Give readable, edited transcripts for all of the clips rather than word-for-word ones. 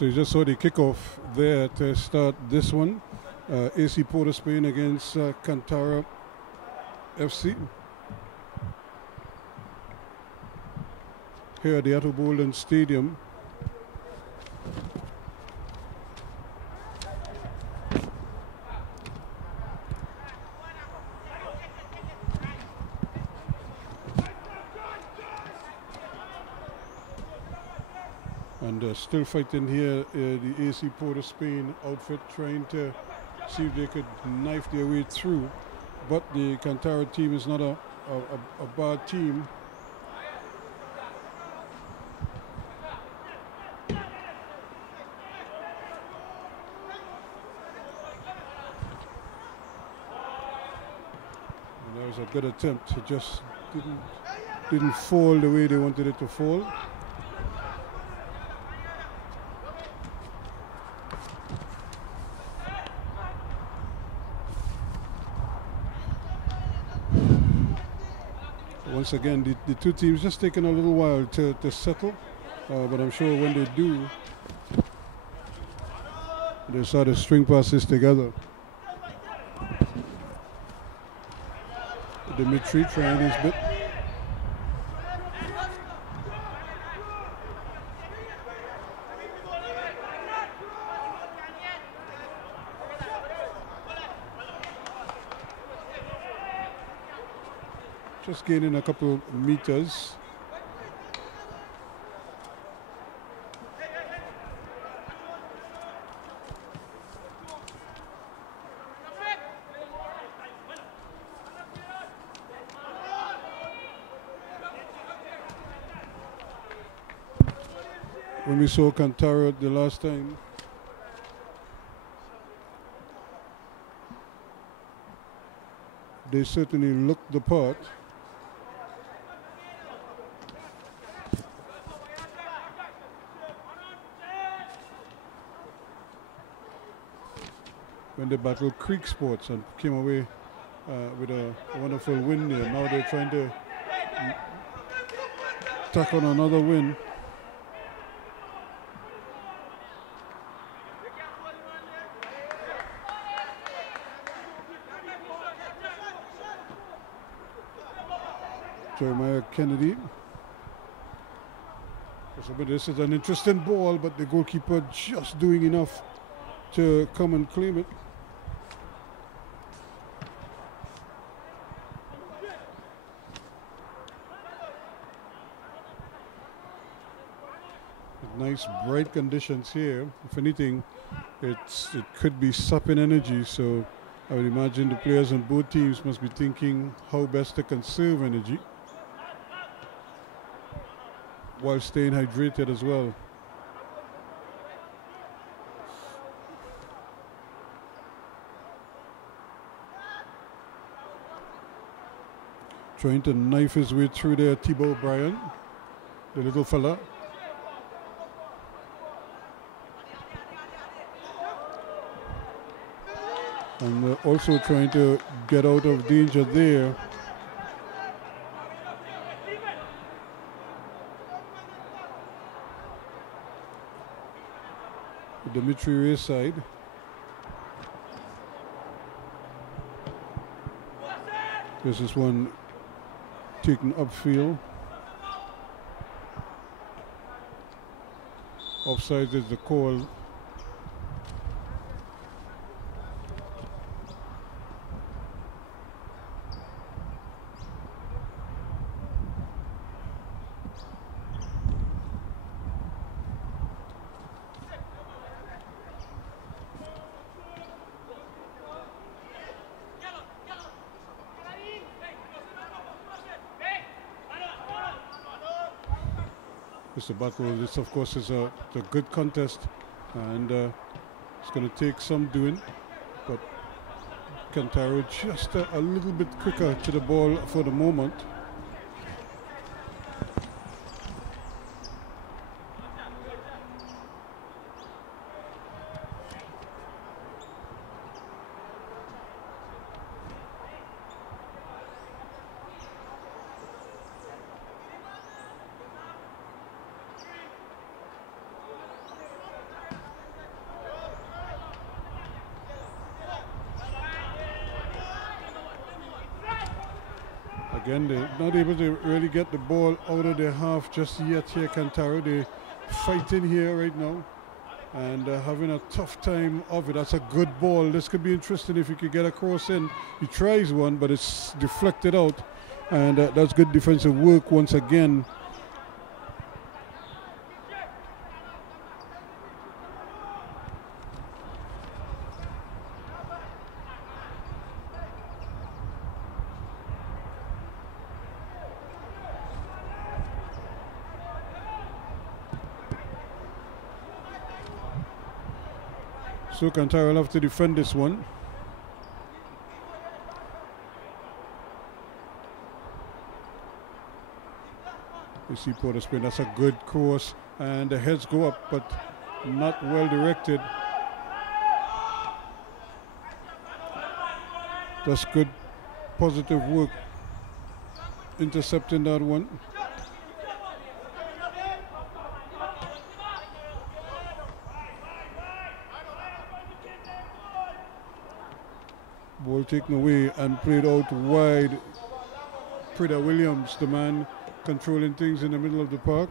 So you just saw the kickoff there to start this one. AC Port of Spain against Cantaro FC. Here at the Boldon Stadium. And still fighting here, the AC Port of Spain outfit, trying to see if they could knife their way through. But the Cantaro team is not a bad team. And that was a good attempt. It just didn't fall the way they wanted it to fall. Once again, the two teams just taking a little while to settle, but I'm sure when they do, they start to string passes together. Dimitri trying his bit. Just gaining a couple meters. When we saw Cantaro the last time, they certainly looked the part. When they battled Creek Sports and came away with a wonderful win there. Now they're trying to tack on another win. Jeremiah Kennedy. This is an interesting ball, but the goalkeeper just doing enough to come and claim it. Nice bright conditions here. If anything, it could be sapping energy, so I would imagine the players on both teams must be thinking how best to conserve energy while staying hydrated as well. Trying to knife his way through there, Thibaut Bryan, the little fella. And also trying to get out of danger there. Dimitri Ray's side. This is one taken upfield. Offside is the call. Mr. Battle, this of course is a good contest, and it's going to take some doing, but Cantaro just a little bit quicker to the ball for the moment. Again, they're not able to really get the ball out of their half just yet here, Cantaro. They're fighting here right now and having a tough time of it. That's a good ball. This could be interesting if he could get a cross in. He tries one, but it's deflected out. And that's good defensive work once again. So Cantaro will have to defend this one. You see Porter Spain, that's a good course, and the heads go up, but not well directed. That's good, positive work, intercepting that one. Ball taken away and played out wide. Prida Williams, the man controlling things in the middle of the park.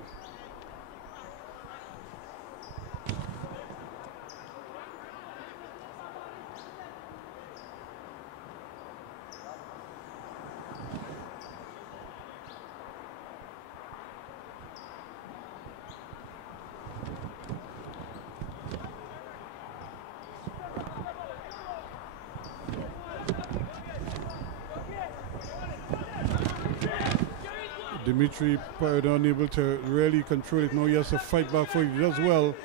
Dimitri probably unable to really control it. Now he has to fight back for it. He does well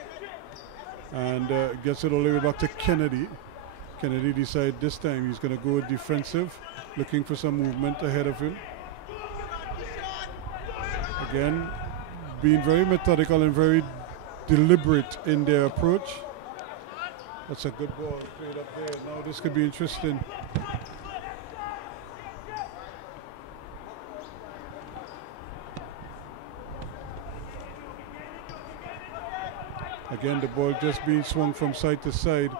and gets it all the way back to Kennedy. Kennedy decides this time he's going to go defensive, looking for some movement ahead of him. Again, being very methodical and very deliberate in their approach. That's a good ball played up there. Now this could be interesting. Again, the ball just being swung from side to side.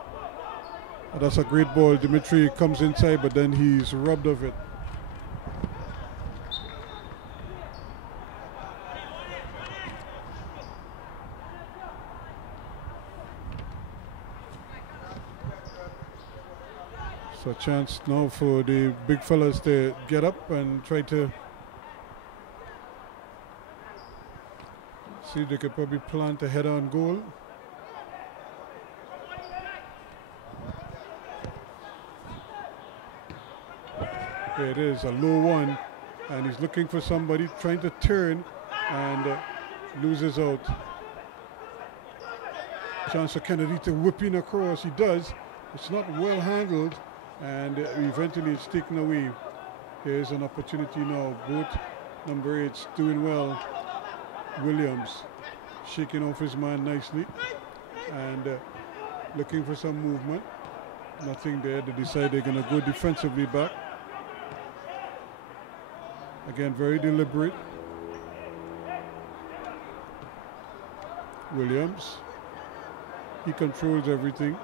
That's a great ball. Dimitri comes inside, but then he's robbed of it. So a chance now for the big fellas to get up and try to see if they could probably plant a header on goal. There it is, a low one, and he's looking for somebody, trying to turn, and loses out. Chance for Kennedy to whip in across. He does. It's not well handled, and eventually it's taken away. Here's an opportunity now. Both number 8's doing well. Williams shaking off his man nicely and looking for some movement. Nothing there. They decide they're going to go defensively back. Again, very deliberate. Williams, he controls everything.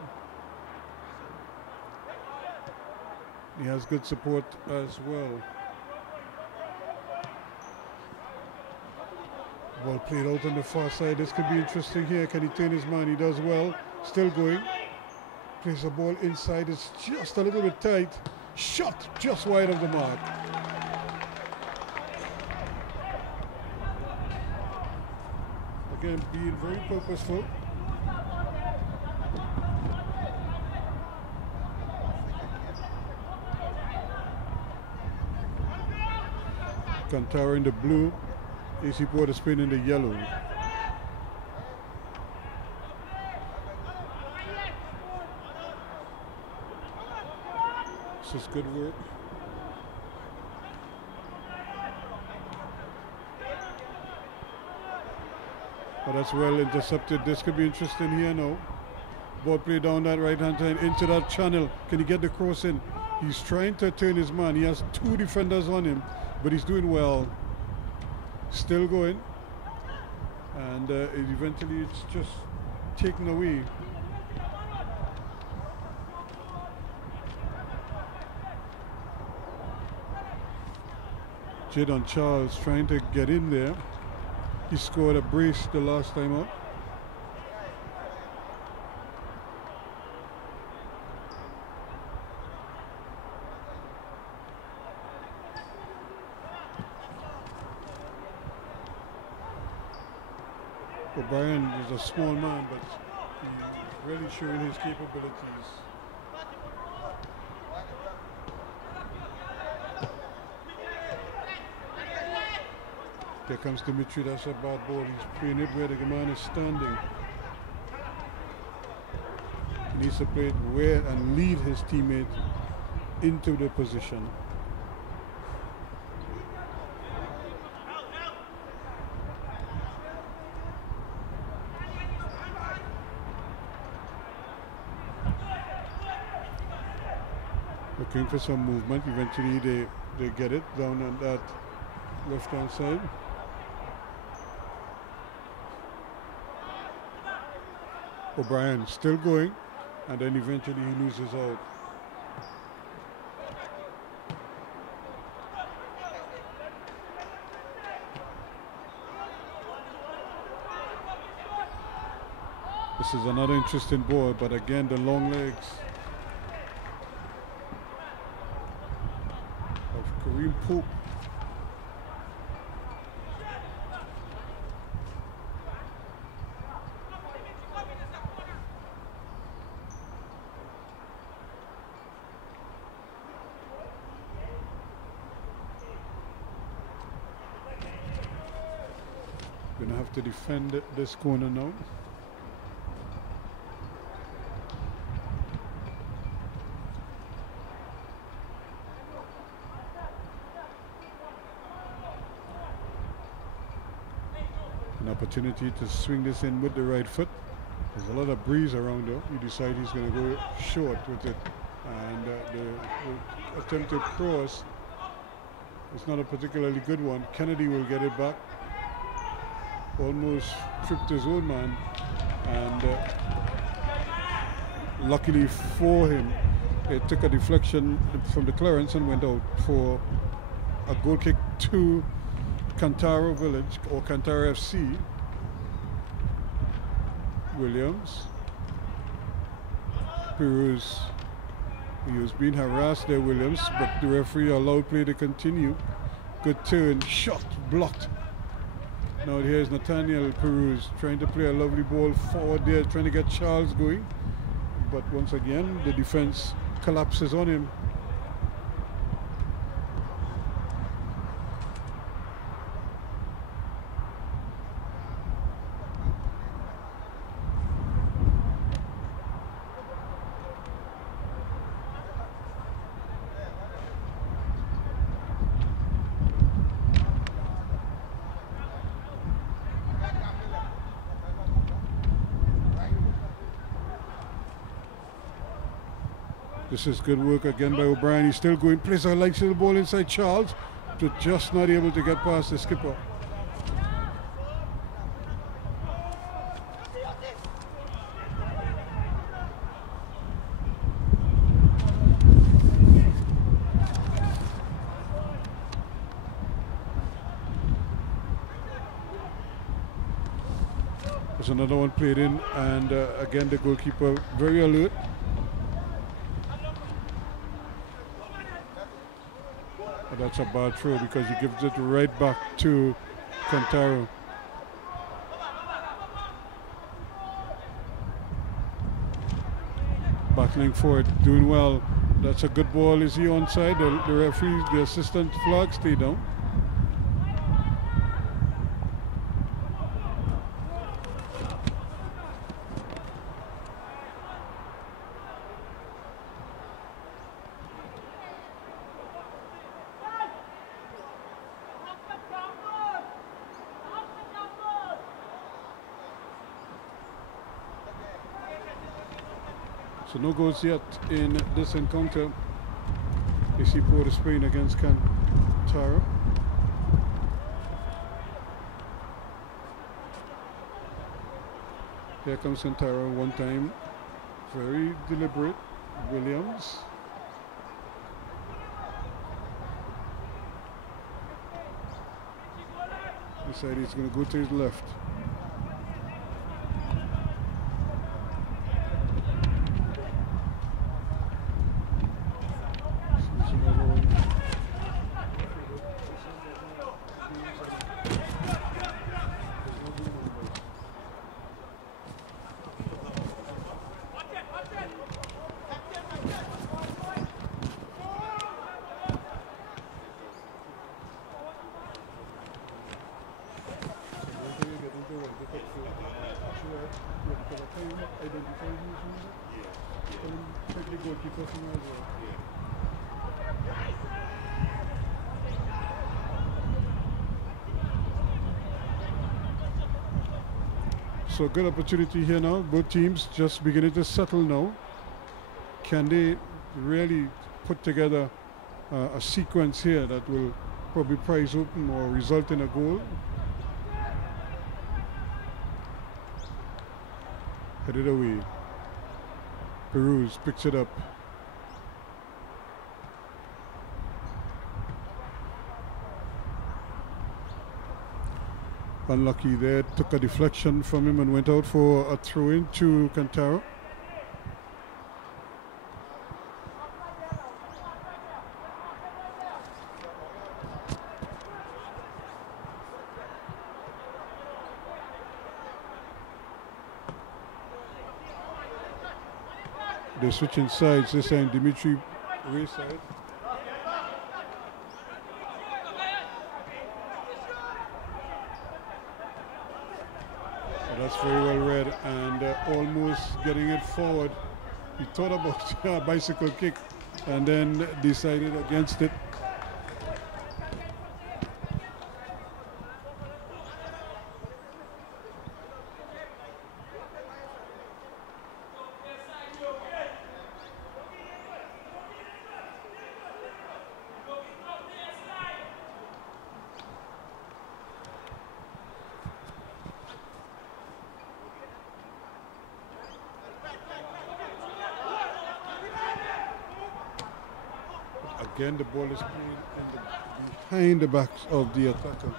He has good support as well. Ball played out on the far side. This could be interesting here. Can he turn his man? He does well. Still going. Plays the ball inside. It's just a little bit tight. Shot just wide of the mark. Again, being very purposeful. Cantaro in the blue. AC Porter Spain in the yellow. This is good work. But that's well intercepted. This could be interesting here now. Ball played down that right hand side into that channel. Can he get the cross in? He's trying to turn his man. He has two defenders on him, but he's doing well. Still going, and eventually it's just taken away. Jadon Charles trying to get in there. He scored a brace the last time out. O'Brien is a small man, but he's really showing his capabilities. There comes Dimitri, that's a bad ball. He's playing it where the man is standing. He needs to play it where and lead his teammate into the position. Looking for some movement. Eventually they get it down on that left hand side. O'Brien still going, and then eventually he loses out. This is another interesting ball, but again the long legs of Kareem Pope. Gonna have to defend this corner now. An opportunity to swing this in with the right foot. There's a lot of breeze around there. He decides he's going to go short with it, and the attempted cross is not a particularly good one. Kennedy will get it back. Almost tripped his own man, and luckily for him, it took a deflection from the clearance and went out for a goal kick to Cantaro Village, or Cantaro FC. Williams. He was being harassed there, Williams, but the referee allowed play to continue. Good turn, shot, blocked. Now here's Nathaniel Peruz trying to play a lovely ball forward there, trying to get Charles going. But once again, the defense collapses on him. This is good work again by O'Brien. He's still going. Plays a light little ball inside Charles, but just not able to get past the skipper. There's another one played in, and again the goalkeeper very alert. That's a bad throw because he gives it right back to Cantaro. Battling for it, doing well. That's a good ball. Is he onside? The referee, the assistant flag stay down. So no goals yet in this encounter. AC Port of Spain against Cantaro. Here comes Cantaro one time. Very deliberate. Williams. Decided he's going to go to his left. So good opportunity here now. Both teams just beginning to settle now. Can they really put together a sequence here that will probably prize open or result in a goal? Headed away. Peruz picks it up. Unlucky there, took a deflection from him and went out for a throw-in to Cantaro. They're switching sides, this time Dimitri Ray side. That's very well read and almost getting it forward. He thought about a bicycle kick and then decided against it. Again, the ball is played behind the backs of the attacker.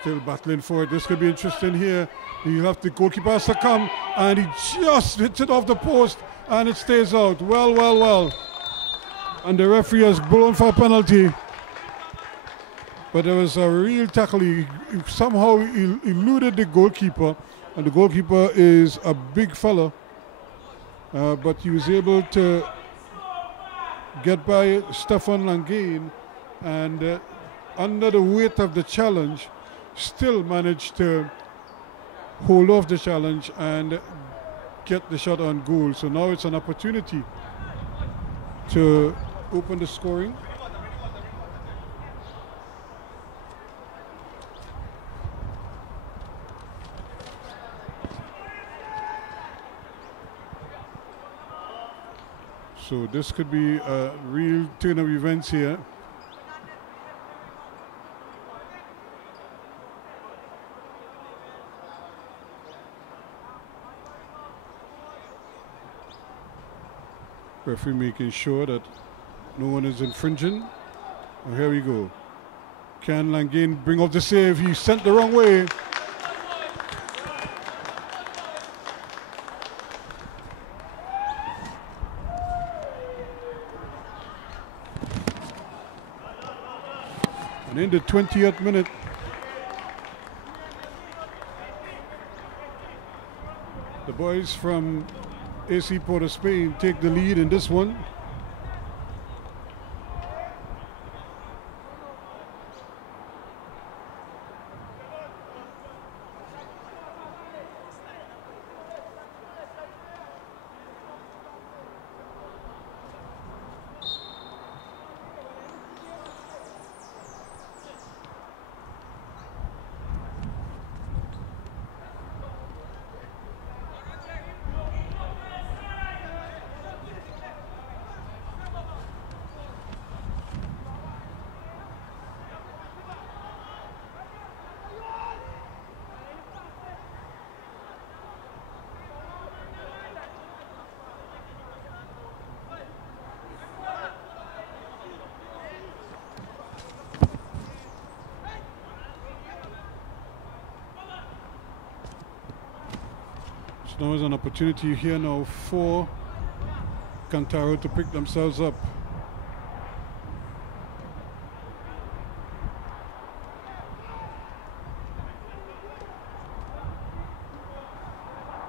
Still battling for it. This could be interesting here. You have the goalkeeper has to come, and he just hits it off the post, and it stays out. Well, well, well. And the referee has blown for a penalty. But there was a real tackle. He somehow eluded the goalkeeper, and the goalkeeper is a big fella. But he was able to get by Stefan Langain, and under the weight of the challenge, still managed to hold off the challenge and get the shot on goal. So now it's an opportunity to open the scoring. So this could be a real turn of events here. Referee making sure that no one is infringing. Oh, here we go. Can Langain bring off the save? He sent the wrong way. And in the 20th minute, the boys from AC Port of Spain take the lead in this one. now is an opportunity here now for Cantaro to pick themselves up.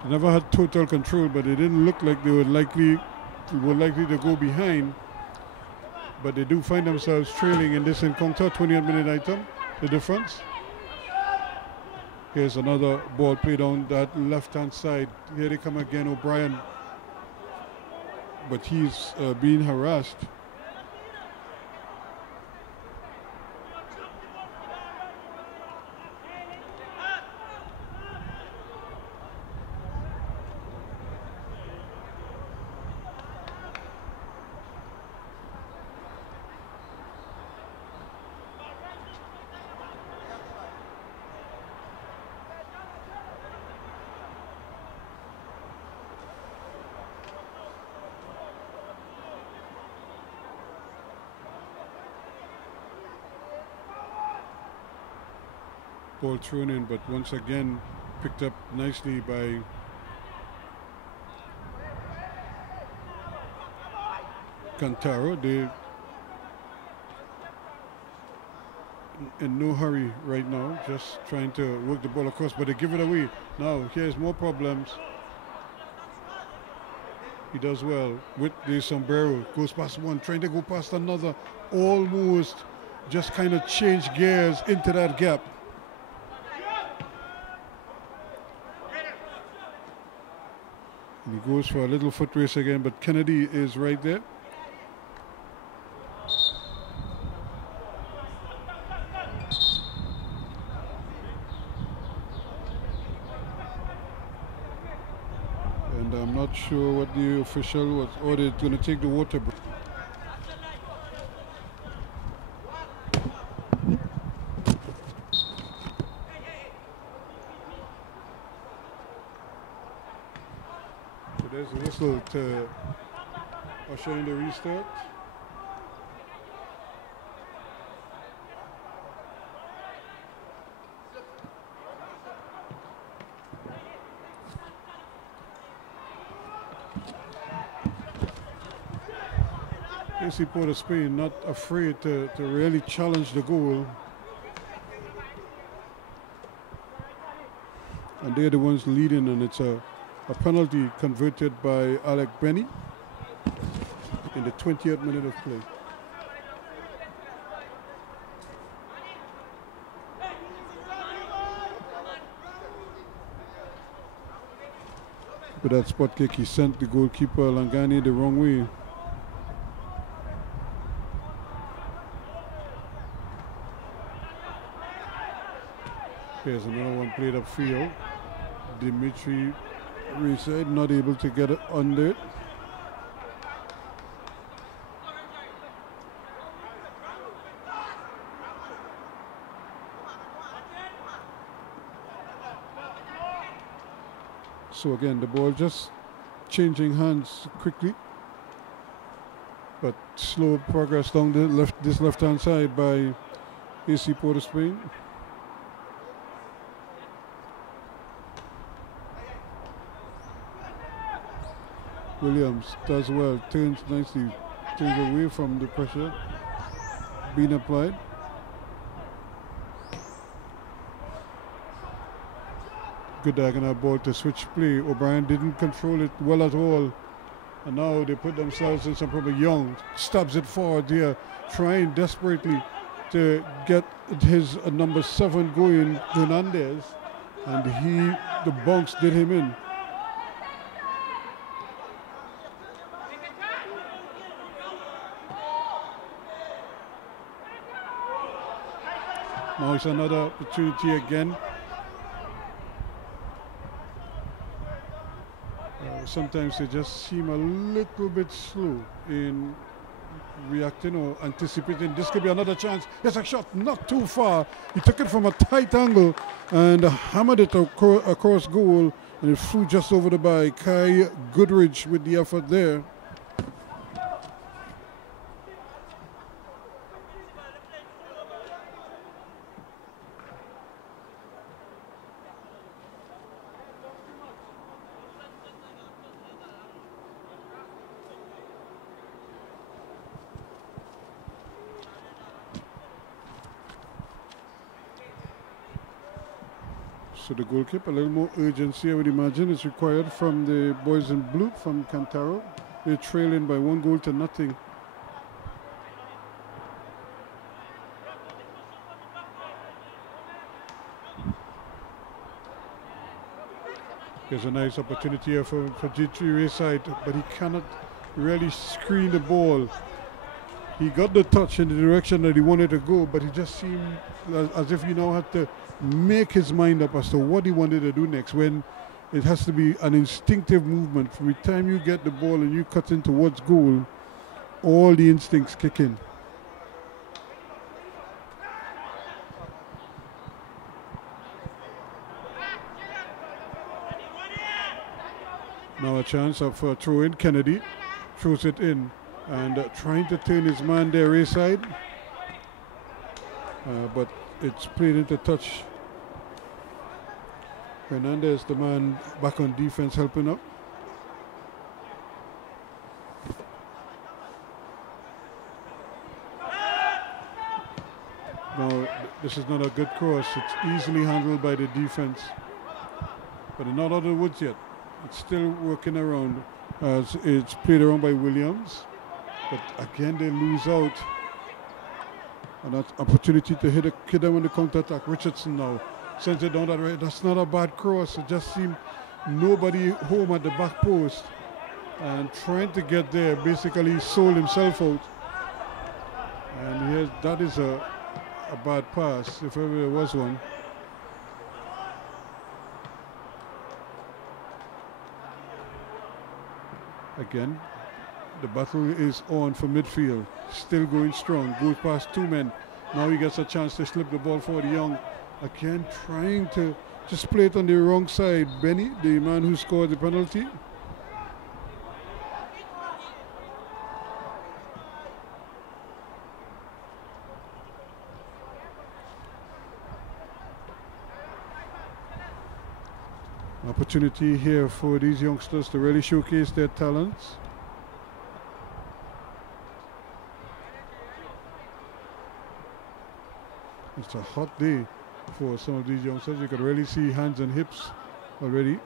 They never had total control, but they didn't look like they were likely to go behind. But they do find themselves trailing in this encounter, 28-minute item, the difference. Here's another ball played on that left-hand side. Here they come again, O'Brien. But he's being harassed. Ball thrown in, but once again picked up nicely by Cantaro. They're in no hurry right now, just trying to work the ball across, but they give it away. Now here's more problems. He does well with the sombrero, goes past one, trying to go past another, almost just kind of change gears into that gap. And he goes for a little foot race again, but Kennedy is right there. And I'm not sure what the official was ordered, going to take the water break. There's a whistle to usher in the restart. AC Port of Spain not afraid to really challenge the goal. And they're the ones leading, and it's a penalty converted by Alec Benny in the 20th minute of play. With that spot kick, he sent the goalkeeper Langani the wrong way. Here's another one played upfield. Dimitri Reed not able to get it under it. So again, the ball just changing hands quickly, but slow progress down this left-hand side by AC Port of Spain. Williams does well, turns nicely, turns away from the pressure being applied. Good diagonal ball to switch play. O'Brien didn't control it well at all. And now they put themselves in some problem. Young stabs it forward here, trying desperately to get his number 7 going, Hernandez. And the bounce did him in. Now it's another opportunity again. Sometimes they just seem a little bit slow in reacting or anticipating. This could be another chance. Yes, a shot, not too far. He took it from a tight angle and hammered it across goal, and it flew just over the bar. Kai Goodrich with the effort there. So the goalkeeper, a little more urgency, I would imagine, is required from the boys in blue from Cantaro. They're trailing by 1-0. There's a nice opportunity here for G3 Rayside, but he cannot really screen the ball. He got the touch in the direction that he wanted to go, but it just seemed as if he now had to make his mind up as to what he wanted to do next, when it has to be an instinctive movement. From the time you get the ball and you cut in towards goal, all the instincts kick in. Now a chance of throw in. Kennedy throws it in and trying to turn his man there Rayside, but it's played into touch. Hernandez, the man back on defense, helping up. Now this is not a good cross. It's easily handled by the defense, but they're not out of the woods yet. It's still working around as it's played around by Williams, but again they lose out. And that opportunity to hit them on the counter-attack. Richardson now sends it down that way. That's not a bad cross. It just seemed nobody home at the back post, and trying to get there basically sold himself out. And that is a bad pass, if ever there was one. Again, the battle is on for midfield. Still going strong. Goes past two men. Now he gets a chance to slip the ball for the Young. Again, trying to just play it on the wrong side. Benny, the man who scored the penalty. Opportunity here for these youngsters to really showcase their talents. It's a hot day for some of these youngsters. You can really see hands and hips already.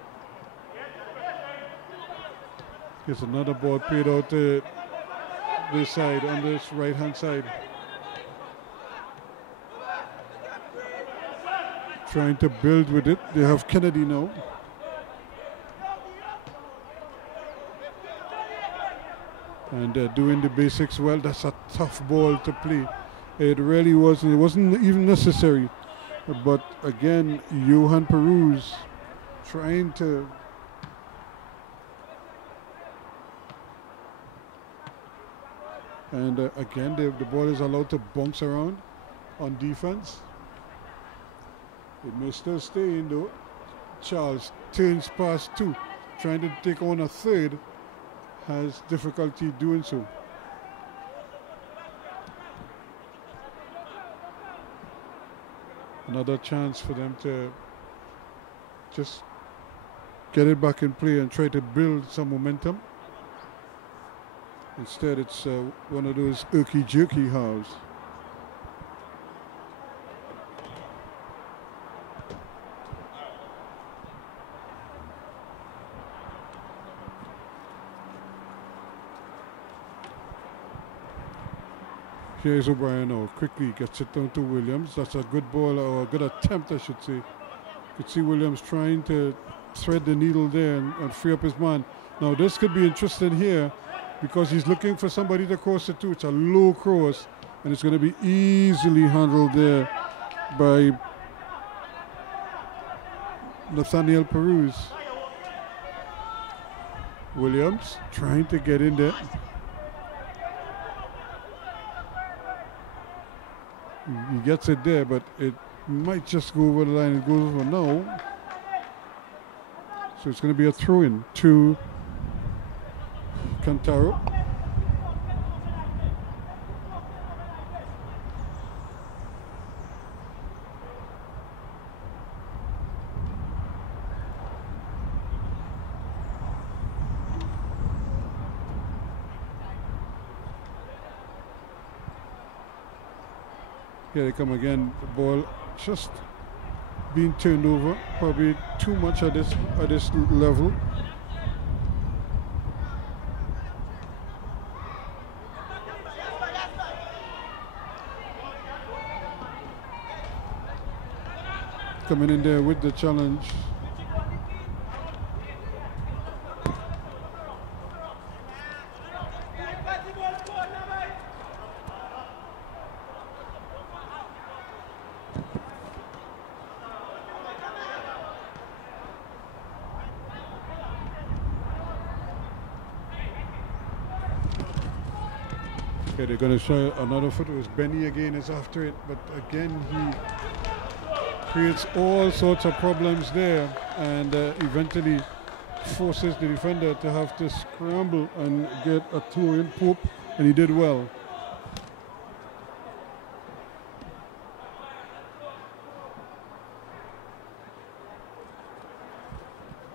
Here's another ball played out this side, on this right hand side. Trying to build with it. They have Kennedy now. And they're doing the basics well. That's a tough ball to play. It really wasn't. It wasn't even necessary. But again, Johan Peruz trying to again the ball is allowed to bounce around on defense. It may still stay in though. Charles turns past two, trying to take on a third. Has difficulty doing so. Another chance for them to just get it back in play and try to build some momentum. Instead, it's one of those irky-jerky halves. Here's O'Brien now, quickly gets it down to Williams. That's a good ball, or a good attempt, I should say. You could see Williams trying to thread the needle there and free up his man. Now this could be interesting here because he's looking for somebody to cross it to. It's a low cross, and it's going to be easily handled there by Nathaniel Peruz. Williams trying to get in there. He gets it there, but it might just go over the line. It goes over now. So it's going to be a throw-in to Cantaro. Here they come again. The ball just being turned over, probably too much at this level. Coming in there with the challenge. Okay, they're going to show another foot. It was Benny again is after it, but again he creates all sorts of problems there and eventually forces the defender to have to scramble and get a two-in poop, and he did well.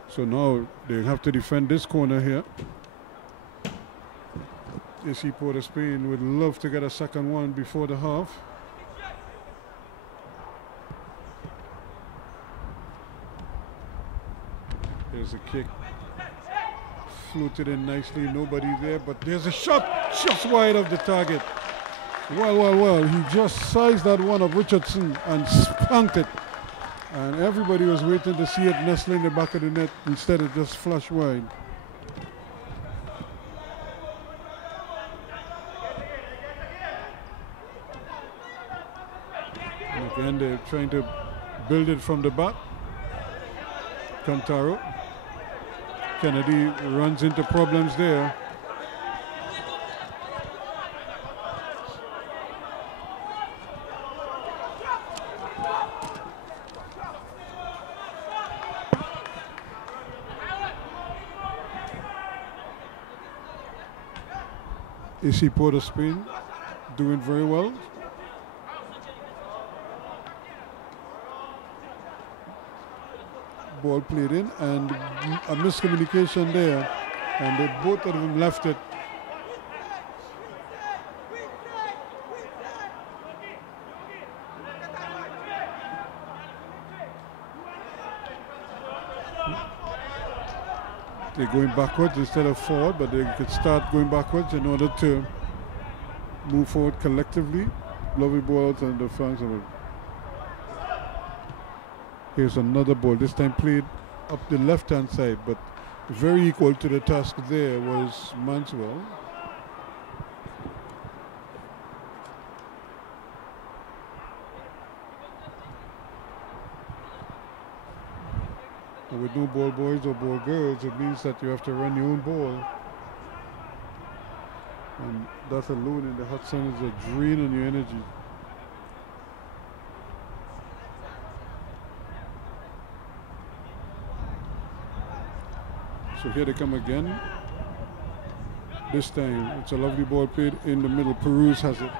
So now they have to defend this corner here. AC Port of Spain would love to get a second one before the half. There's a kick. Floated in nicely, nobody there, but there's a shot just wide of the target. Well, he just sized that one of Richardson and spanked it. And everybody was waiting to see it nestling in the back of the net. Instead it just flushed wide. Again, they're trying to build it from the back. Cantaro. Kennedy runs into problems there. AC Port of Spain doing very well. Ball played in and a miscommunication there, and they both of them left it. They're going backwards instead of forward, but they could start going backwards in order to move forward collectively. Lovely ball out on the flanks of it. Here's another ball, this time played up the left-hand side, but very equal to the task there was Manswell. And with no ball boys or ball girls, it means that you have to run your own ball. And that alone in the hot sun is a drain on your energy. So here they come again. This time it's a lovely ball played in the middle. Peruz has it.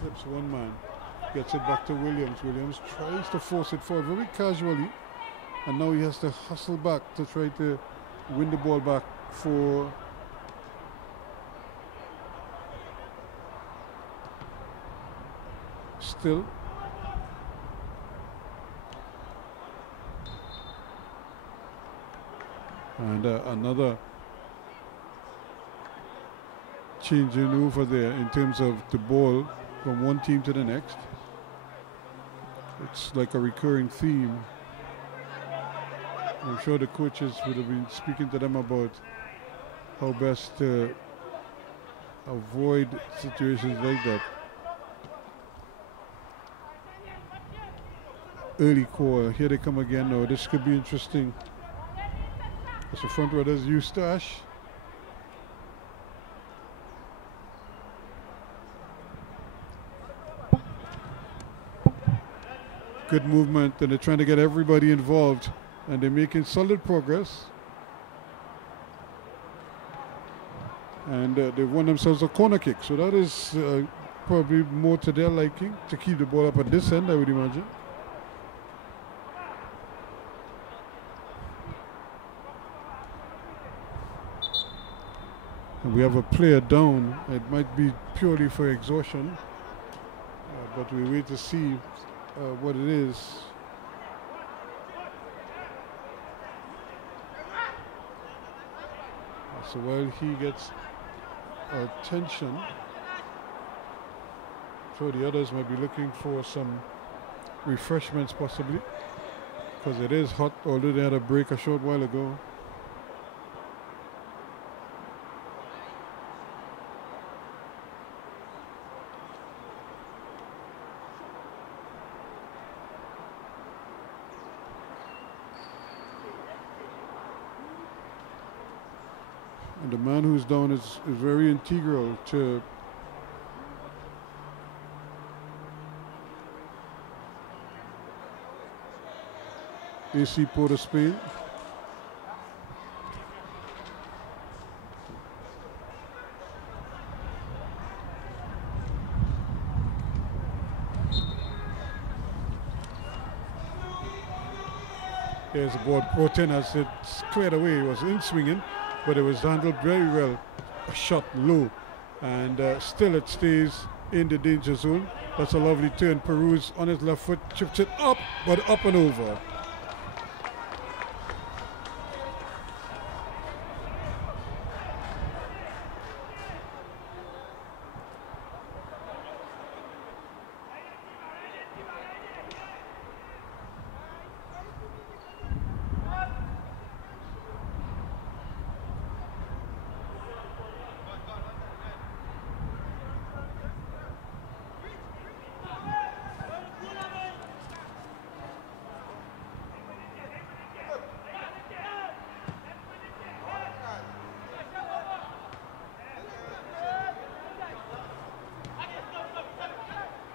Slips one man. Gets it back to Williams. Williams tries to force it forward very casually. And now he has to hustle back to try to win the ball back for Still. And another change in over there in terms of the ball from one team to the next. It's like a recurring theme. I'm sure the coaches would have been speaking to them about how best to avoid situations like that. Early core, here they come again now. This could be interesting. As the front row does Eustache. Good movement, and they're trying to get everybody involved, and they're making solid progress. And they've won themselves a corner kick, so that is probably more to their liking to keep the ball up at this end, I would imagine. And we have a player down. It might be purely for exhaustion, but we wait to see what it is. So while he gets attention, so the others might be looking for some refreshments possibly, because it is hot, although they had a break a short while ago. And the man who's down is very integral to AC Port of Spain. There's a ball brought in as it cleared away. It was in swinging, but it was handled very well. A shot low, and still it stays in the danger zone. That's a lovely turn. Peru's on his left foot, chips it up, but up and over.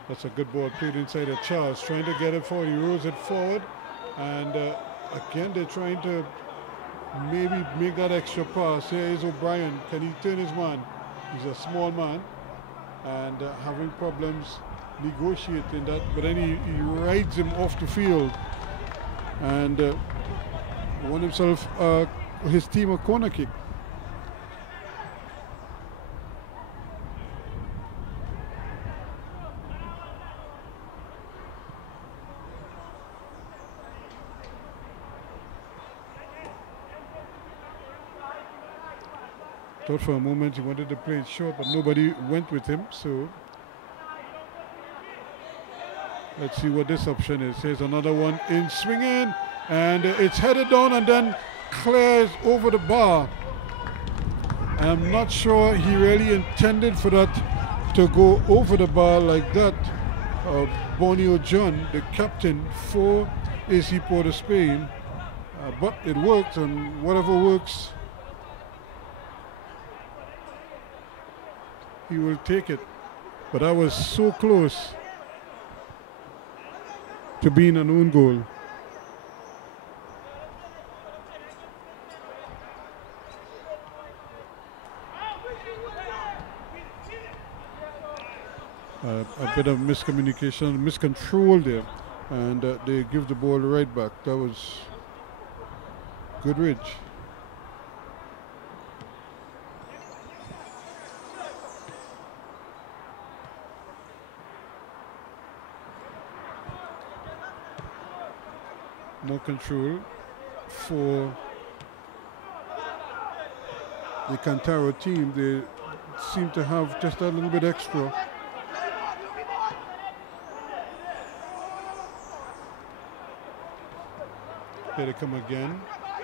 That's a good ball played inside of Charles, trying to get it forward. He rolls it forward, and again they're trying to maybe make that extra pass. Here is O'Brien. Can he turn his man? He's a small man, and having problems negotiating that, but then he rides him off the field and won himself his team a corner kick. Thought for a moment he wanted to play it short, but nobody went with him, so let's see what this option is. Here's another one in swinging, and it's headed down and then clears over the bar. I'm not sure he really intended for that to go over the bar like that. Borneo John, the captain for AC Port of Spain, but it worked, and whatever works, he will take it. But that was so close to being an own goal. A bit of miscommunication, miscontrol there, and they give the ball right back. That was good reach. More control for the Cantaro team. They seem to have just a little bit extra. Here they come again,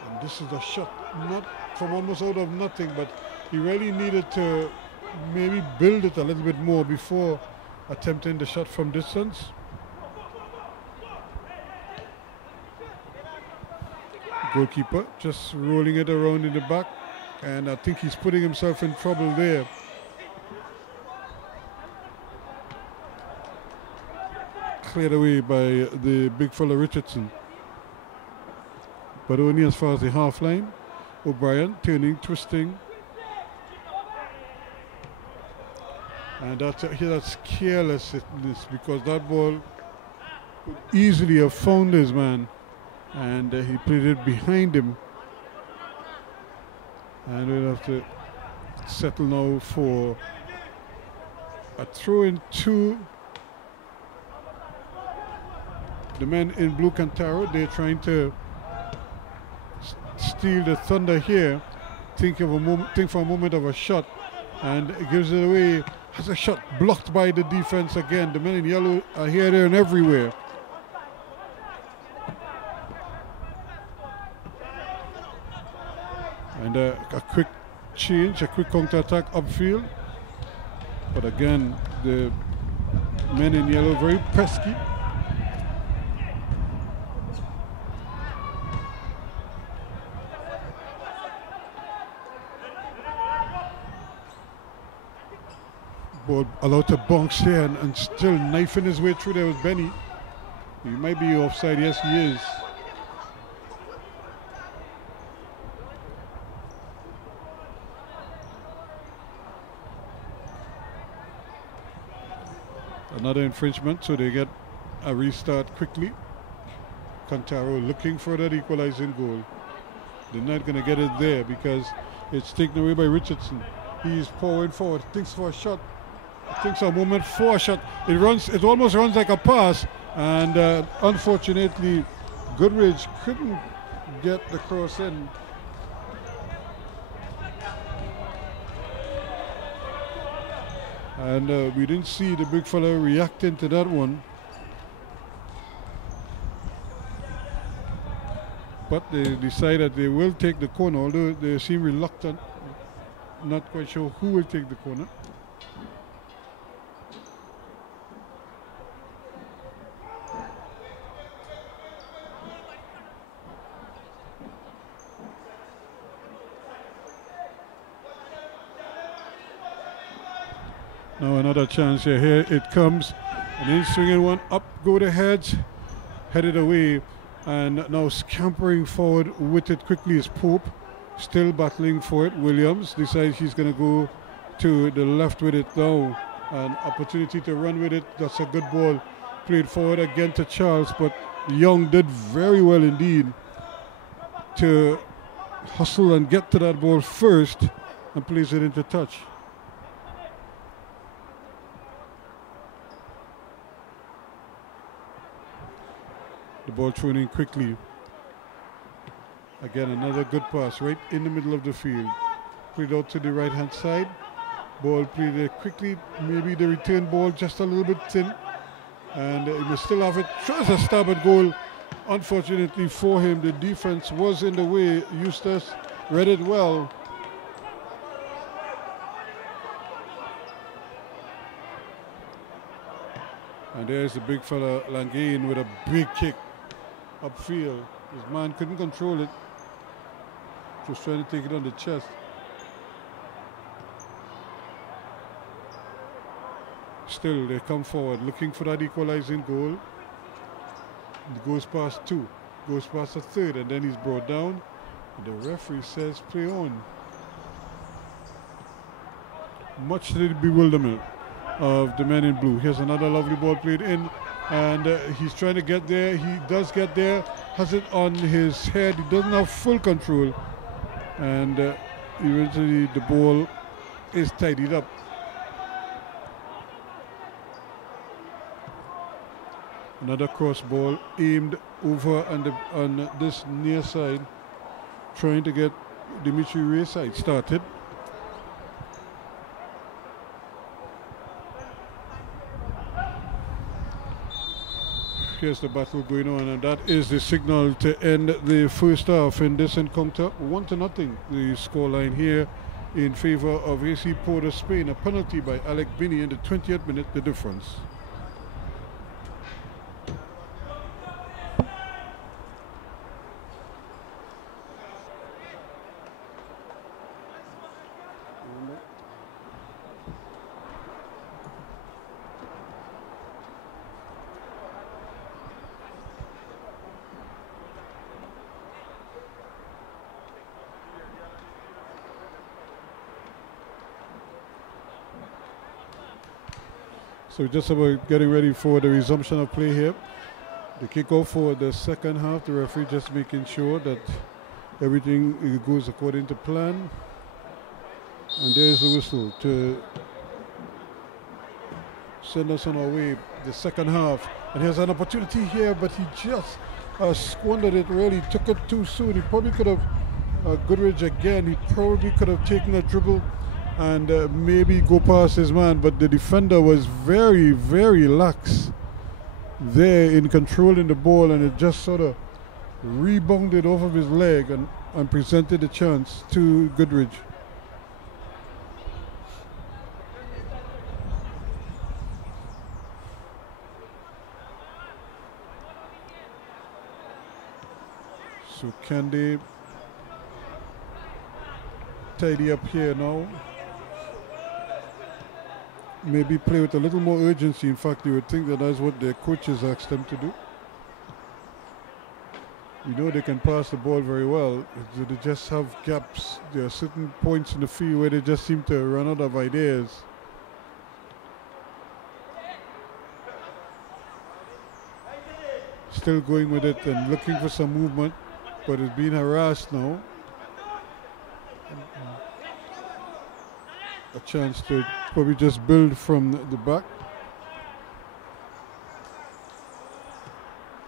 and this is a shot, not from almost out of nothing, but he really needed to maybe build it a little bit more before attempting the shot from distance. Goalkeeper just rolling it around in the back, and I think he's putting himself in trouble there. Cleared away by the big fella Richardson, but only as far as the half line. O'Brien turning, twisting, and that's carelessness, because that ball could easily have found his man, and he played it behind him, and we'll have to settle now for a throw in to the men in blue Cantaro. They're trying to steal the thunder here, think for a moment of a shot, and it gives it away. Has a shot blocked by the defense again. The men in yellow are here, there, and everywhere. And a quick change, a quick counter-attack upfield. But again, the men in yellow very pesky. Ball allowed to bounce here and still knifing his way through there was Benny. He might be offside, yes he is. Another infringement, so they get a restart quickly. Cantaro looking for that equalizing goal. They're not going to get it there because it's taken away by Richardson. He's powering forward, thinks for a shot. Thinks a moment for a shot. It almost runs like a pass, and unfortunately Goodridge couldn't get the cross in. And we didn't see the big fella reacting to that one. But they decided they will take the corner, although they seem reluctant. Not quite sure who will take the corner. Now another chance here. Here it comes. And then swinging one up, go the heads, headed away. And now scampering forward with it quickly is Pope. Still battling for it. Williams decides he's going to go to the left with it now. An opportunity to run with it. That's a good ball. Played forward again to Charles, but Young did very well indeed to hustle and get to that ball first and place it into touch. The ball thrown in quickly. Again, another good pass right in the middle of the field. Played out to the right hand side. Ball played there quickly. Maybe the return ball just a little bit thin. And he will still have it. Tries a stab at goal. Unfortunately for him, the defense was in the way. Eustace read it well. And there's the big fella Langain with a big kick upfield. His man couldn't control it. Just trying to take it on the chest. Still, they come forward looking for that equalizing goal. It goes past two, goes past a third, and then he's brought down. And the referee says play on. Much to the bewilderment of the men in blue. Here's another lovely ball played in, and he's trying to get there. He does get there, has it on his head. He doesn't have full control, and eventually the ball is tidied up. Another cross ball aimed over on this near side, trying to get Dimitri Ray's side started. Here's the battle going on, and that is the signal to end the first half in this encounter. 1-0, the scoreline here in favor of AC Port of Spain. A penalty by Alec Binney in the 20th minute, the difference. So just about getting ready for the resumption of play here. The kickoff for the second half. The referee just making sure that everything goes according to plan. And there's the whistle to send us on our way. The second half. And here's an opportunity here, but he just squandered it really. Took it too soon. He probably could have Goodrich again, he probably could have taken a dribble and maybe go past his man, but the defender was very, very lax there in controlling the ball, and it just sort of rebounded off of his leg and presented a chance to Goodrich. So can they tidy up here now? Maybe play with a little more urgency. In fact, you would think that that's what their coaches asked them to do. You know they can pass the ball very well. They just have gaps. There are certain points in the field where they just seem to run out of ideas. Still going with it and looking for some movement, but it's being harassed now. A chance to probably just build from the back.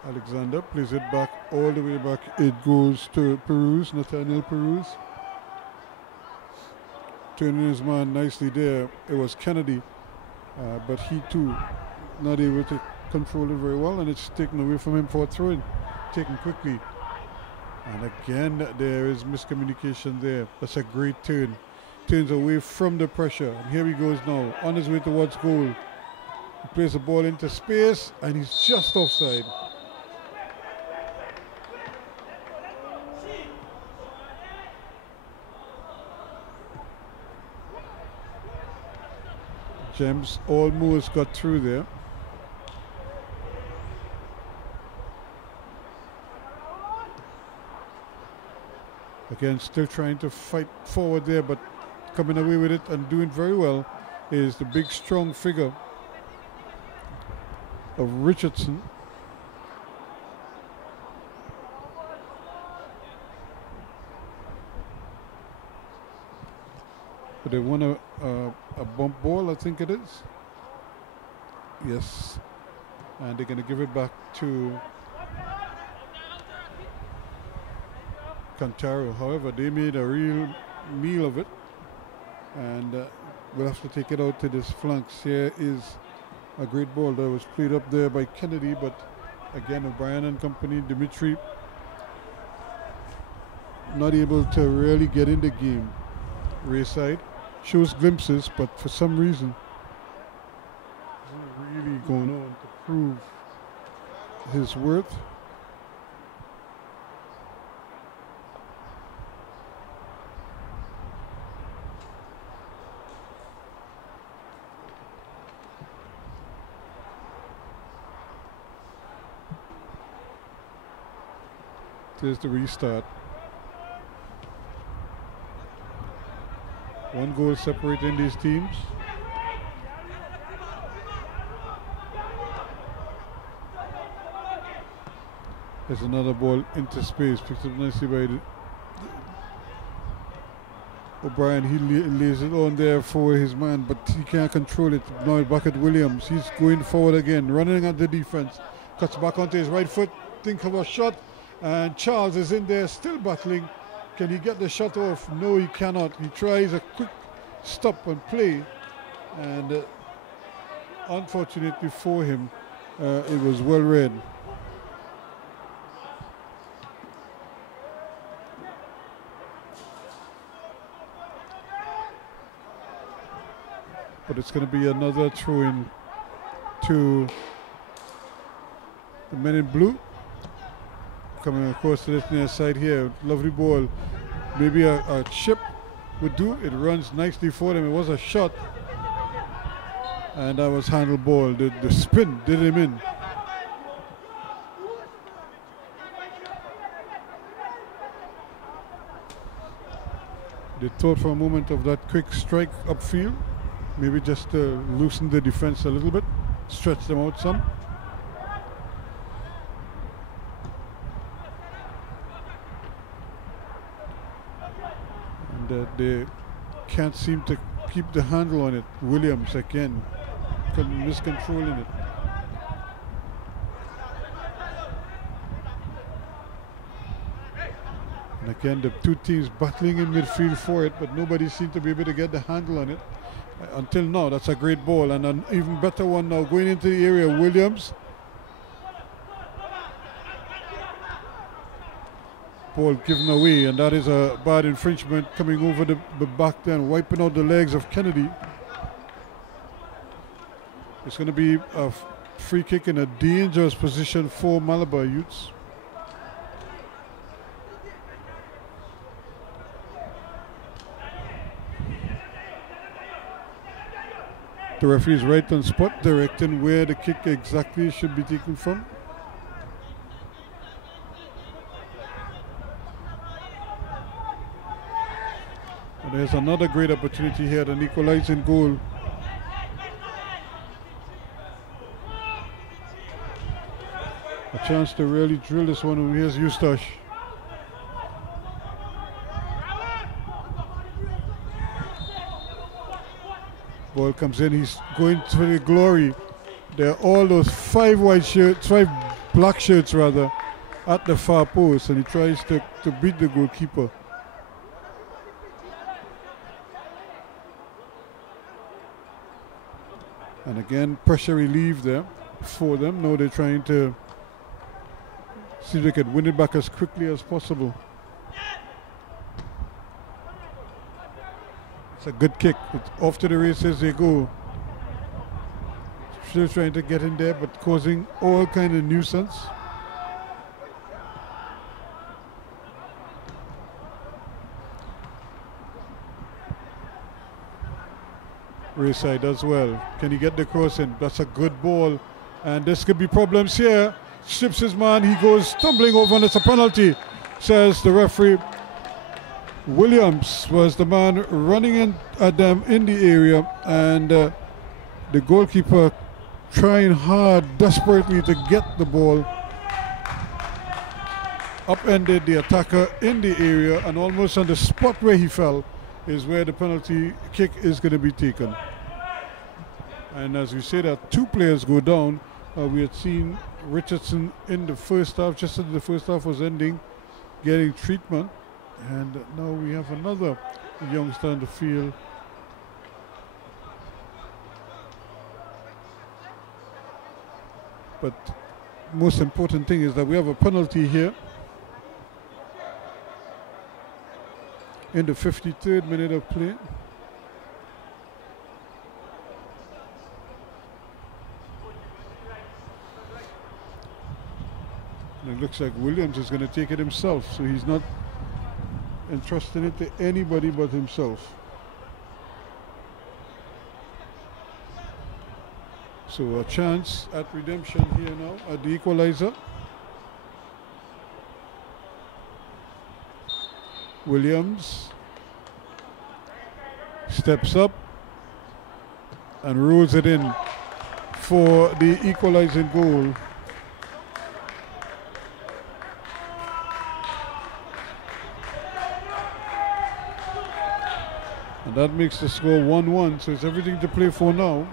Alexander plays it back all the way back. It goes to Peruz, Nathaniel Peruz. Turning his man nicely there. It was Kennedy, but he too not able to control it very well, and it's taken away from him for a throw-in, taken quickly. And again, there is miscommunication there. That's a great turn. Turns away from the pressure. And here he goes now, on his way towards goal. He plays the ball into space, and he's just offside. James almost got through there. Again, still trying to fight forward there, but coming away with it and doing very well is the big strong figure of Richardson. But they won a bump ball, I think it is. Yes. And they're going to give it back to Cantaro. However, they made a real meal of it, and we'll have to take it out to this flanks. Here is a great ball that was played up there by Kennedy, but again, O'Brien and company, Dimitri, not able to really get in the game. Rayside shows glimpses, but for some reason, isn't really going on to prove his worth. There's the restart. One goal separating these teams. There's another ball into space, picked up nicely by O'Brien. He lays it on there for his man, but he can't control it. Now back at Williams. He's going forward again, running at the defense. Cuts back onto his right foot. Think of a shot. And Charles is in there still battling. Can he get the shot off? No, he cannot. He tries a quick stop and play. And unfortunately for him, it was well read. But it's going to be another throw-in to the men in blue. Coming across to this near side here. Lovely ball. Maybe a chip would do. It runs nicely for them. It was a shot. And that was handle ball. The spin did him in. They thought for a moment of that quick strike upfield. Maybe just to loosen the defense a little bit. Stretch them out some. They can't seem to keep the handle on it. Williams again, miscontrolling it. again, the two teams battling in midfield for it, but nobody seemed to be able to get the handle on it. Until now, that's a great ball, and an even better one now going into the area. Williams. Ball given away, and that is a bad infringement coming over the back then, wiping out the legs of Kennedy. It's going to be a free kick in a dangerous position for Malabar Youths. The referee is right on spot, directing where the kick exactly should be taken from. And there's another great opportunity here, an equalizing goal. A chance to really drill this one. Here's Eustache. Ball comes in, he's going to the glory. There are all those five black shirts rather, at the far post, and he tries to beat the goalkeeper. And again, pressure relieved there for them. Now they're trying to see if they can win it back as quickly as possible. It's a good kick. It's off to the races they go. Still trying to get in there, but causing all kind of nuisance. Rayside as well. Can he get the cross in? That's a good ball. And this could be problems here. Strips his man. He goes tumbling over, and it's a penalty, says the referee. Williams was the man running in at them in the area, and the goalkeeper trying hard, desperately to get the ball. Upended the attacker in the area, and almost on the spot where he fell is where the penalty kick is going to be taken. And as we say that two players go down, we had seen Richardson in the first half, just as the first half was ending, getting treatment. And now we have another youngster on the field. But most important thing is that we have a penalty here in the 53rd minute of play. And it looks like Williams is going to take it himself, so he's not entrusting it to anybody but himself. So a chance at redemption here now at the equalizer. Williams steps up and rolls it in for the equalizing goal. And that makes the score 1-1, so it's everything to play for now.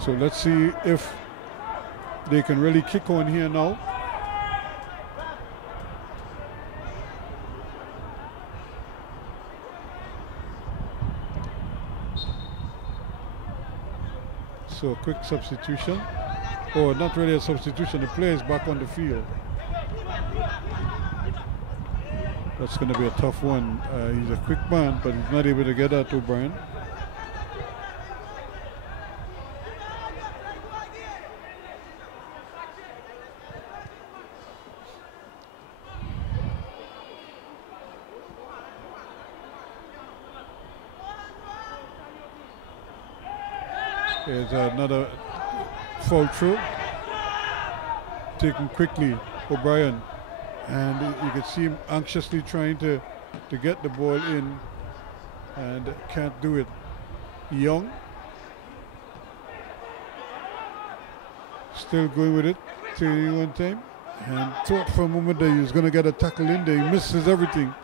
So let's see if they can really kick on here now. So a quick substitution. Or not really a substitution, the player is back on the field. That's going to be a tough one. He's a quick man, but he's not able to get that to O'Brien. There's another foul through, taken quickly, O'Brien, and you can see him anxiously trying to get the ball in, and can't do it. Young still going with it, taking one time, and thought for a moment that he was going to get a tackle in there. He misses everything.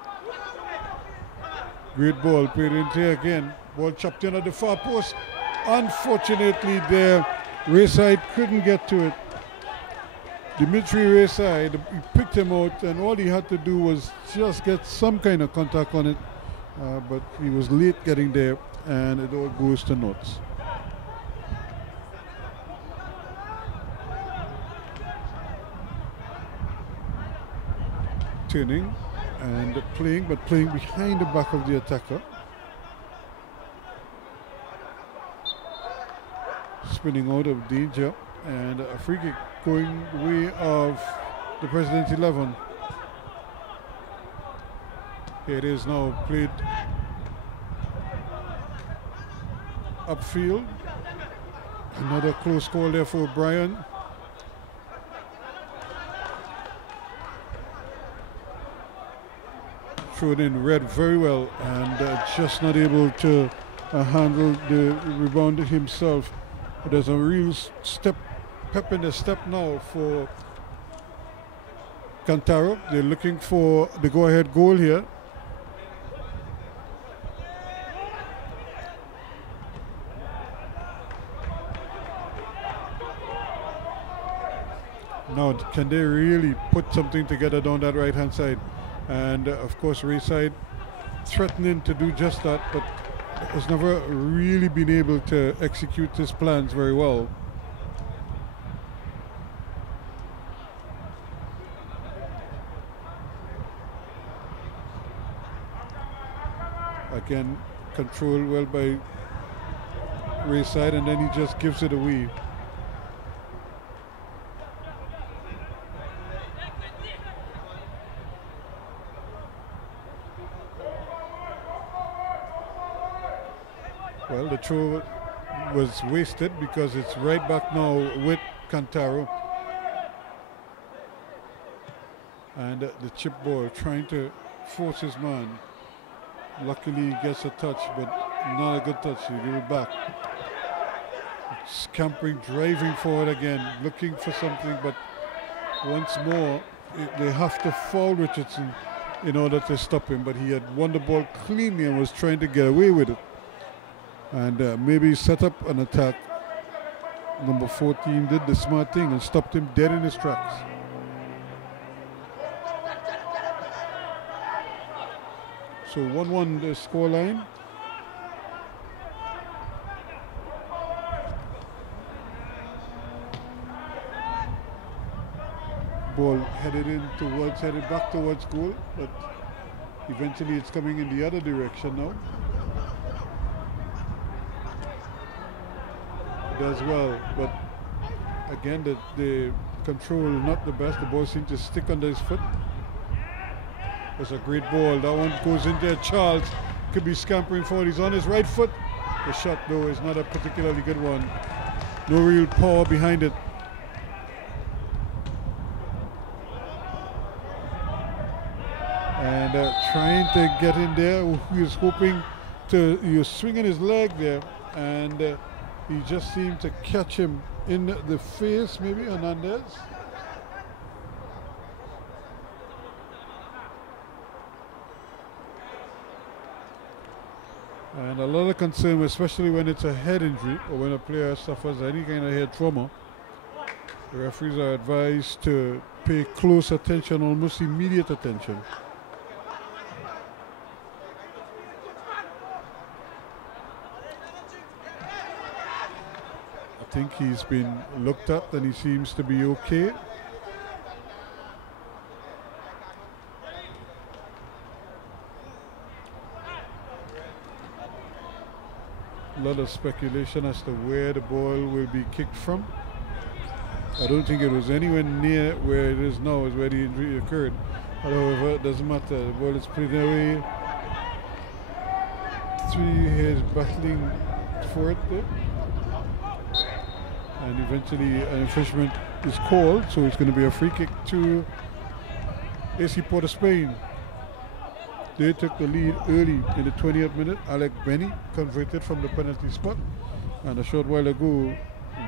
Great ball played in here again. Ball chopped in at the far post. Unfortunately, there, Rayside couldn't get to it. Dimitri Rayside, he picked him out, and all he had to do was just get some kind of contact on it, but he was late getting there, and it all goes to nuts. Turning and playing, but playing behind the back of the attacker. Spinning out of danger, and a free kick going the way of the President 11. Here it is now, played upfield. Another close call there for Brian. Thrown in, read very well, and just not able to handle the rebound himself. There's a real pep in the step now for Cantaro. They're looking for the go-ahead goal here. Now, can they really put something together down that right-hand side? And of course, Rayside threatening to do just that, but has never really been able to execute his plans very well. Again, controlled well by Rayside, and then he just gives it away. Well, the throw was wasted because it's right back now with Cantaro. And the chip ball trying to force his man. Luckily he gets a touch, but not a good touch. He give it back. Scampering, driving forward again, looking for something, but once more they have to foul Richardson in order to stop him. But he had won the ball cleanly and was trying to get away with it. And maybe set up an attack. Number 14 did the smart thing and stopped him dead in his tracks. So 1-1 the scoreline. Ball headed back towards goal, but eventually it's coming in the other direction now. Does well, but again the control not the best. The ball seems to stick under his foot. It's a great ball. That one goes in there. Charles could be scampering forward. He's on his right foot. The shot though is not a particularly good one. No real power behind it. And trying to get in there. He was hoping to. He was swinging his leg there, and he just seemed to catch him in the face, maybe, Hernandez. And a lot of concern, especially when it's a head injury or when a player suffers any kind of head trauma. The referees are advised to pay close attention, almost immediate attention. I think he's been looked at and he seems to be okay. A lot of speculation as to where the ball will be kicked from. I don't think it was anywhere near where it is now, is where the injury occurred. However, it doesn't matter. The ball is played away. Three hairs battling for it there. And eventually an infringement is called, so it's going to be a free kick to AC Port of Spain. They took the lead early in the 20th minute. Alec Benny converted from the penalty spot. And a short while ago,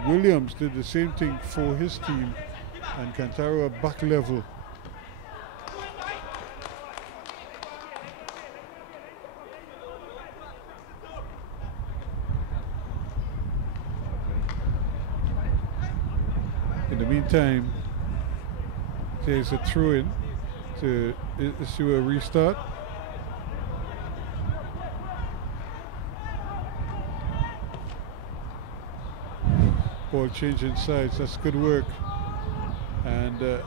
Williams did the same thing for his team. And Cantaro back level. same time. There's a throw in to issue a restart. Ball changing sides, that's good work. And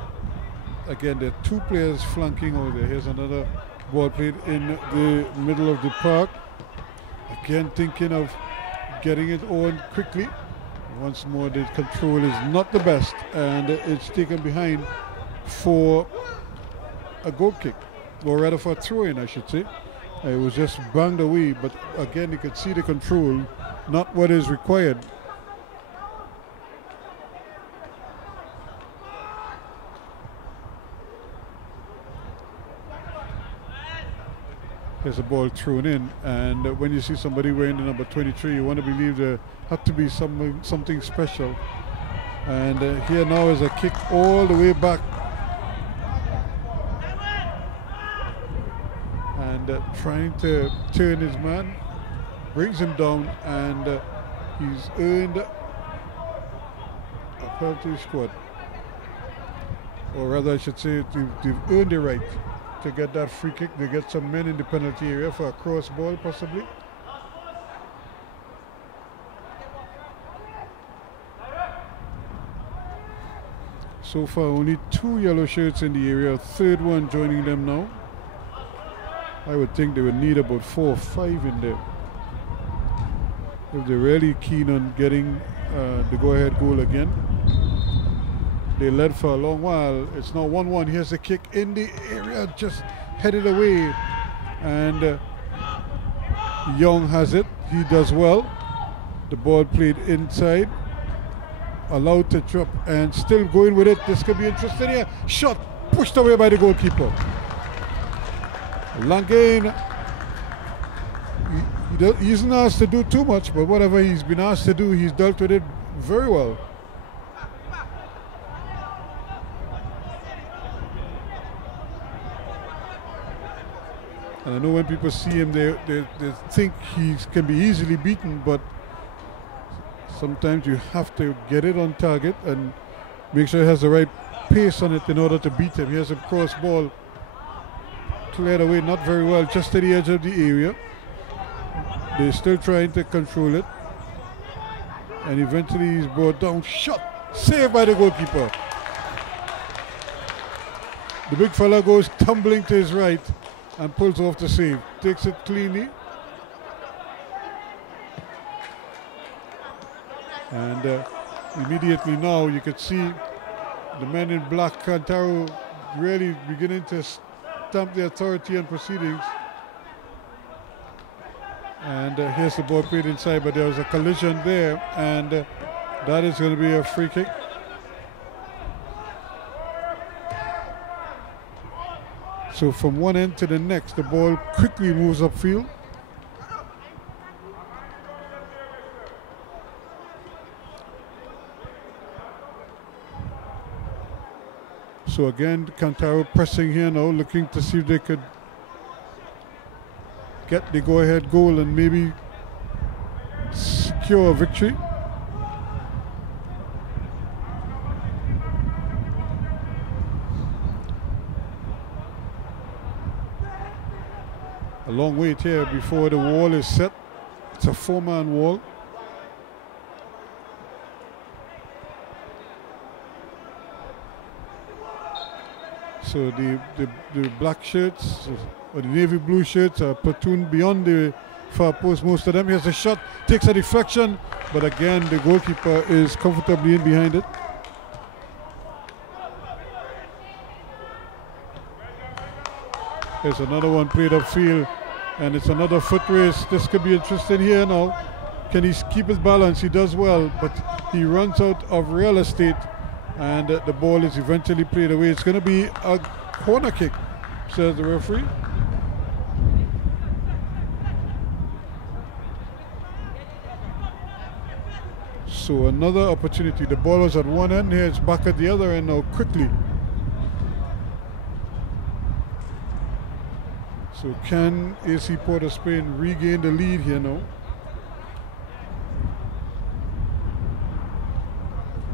again, there are two players flanking over there. Here's another ball played in the middle of the park. Again, thinking of getting it on quickly. Once more, the control is not the best, and it's taken behind for a goal kick, or rather for a throw-in, I should say. It was just banged away, but again, you could see the control, not what is required. There's a ball thrown in, and when you see somebody wearing the number 23, you want to believe there had to be something special. And here now is a kick all the way back, and trying to turn his man, brings him down, and he's earned a penalty squad, or rather I should say they've earned the right to get that free kick. They get some men in the penalty area for a cross ball possibly. So far only 2 yellow shirts in the area, a third one joining them now. I would think they would need about 4 or 5 in there if they're really keen on getting the go-ahead goal again. They led for a long while. It's now 1-1. Here's a kick in the area, just headed away, and Young has it. He does well. The ball played inside, allowed to drop, and still going with it. This could be interesting here. Shot pushed away by the goalkeeper. Langain, he isn't asked to do too much, but whatever he's been asked to do, he's dealt with it very well. And I know when people see him, they think he can be easily beaten, but sometimes you have to get it on target and make sure it has the right pace on it in order to beat him. Here's a cross ball, cleared away, not very well, just to the edge of the area. They're still trying to control it, and eventually he's brought down. Shot, saved by the goalkeeper. The big fella goes tumbling to his right and pulls off the save, takes it cleanly. And immediately now you could see the men in black, Cantaro, really beginning to stamp the authority on proceedings. And here's the ball played inside, but there was a collision there, and that is going to be a free kick. So from one end to the next, the ball quickly moves upfield. So again, Cantaro pressing here now, looking to see if they could get the go-ahead goal and maybe secure a victory. A long wait here before the wall is set. It's a 4-man wall. So the black shirts or the navy blue shirts are platooned beyond the far post, most of them. Here's a shot, takes a deflection, but again the goalkeeper is comfortably in behind it. There's another one played upfield, and it's another foot race. This could be interesting here now. Can he keep his balance? He does well, but he runs out of real estate, and the ball is eventually played away. It's going to be a corner kick, says the referee. So another opportunity. The ball was at one end, here it's back at the other end now quickly. So can AC Port of Spain regain the lead here now?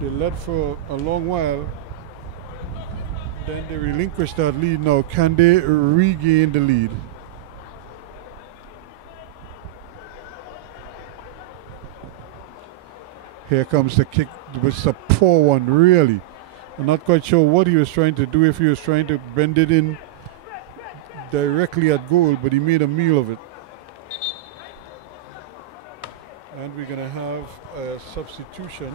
They led for a long while. Then they relinquished that lead. Now, can they regain the lead? Here comes the kick. It's a poor one, really. I'm not quite sure what he was trying to do, if he was trying to bend it in directly at goal, but he made a meal of it. And we're going to have a substitution.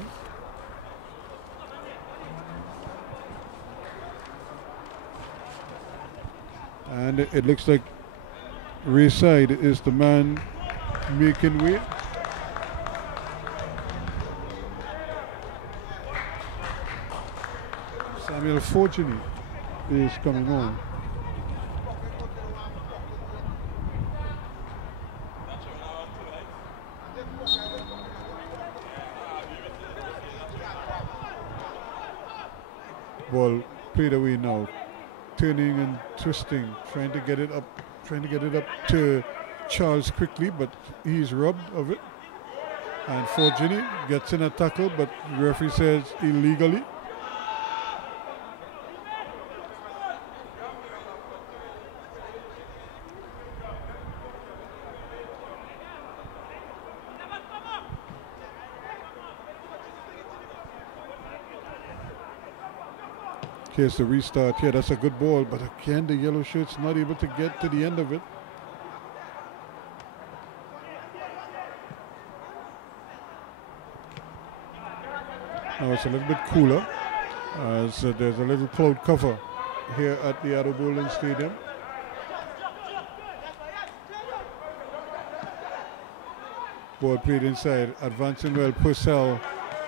And it looks like Rayside is the man making way. Samuel Fortuny is coming on. Ball played away now, turning and twisting, trying to get it up to Charles quickly, but he's robbed of it. And Fortuny gets in a tackle, but the referee says illegally. Here's the restart here. That's a good ball, but again the yellow shirt's not able to get to the end of it. Now it's a little bit cooler as there's a little cloud cover here at the Boldon Stadium. Ball played inside, advancing well. Purcell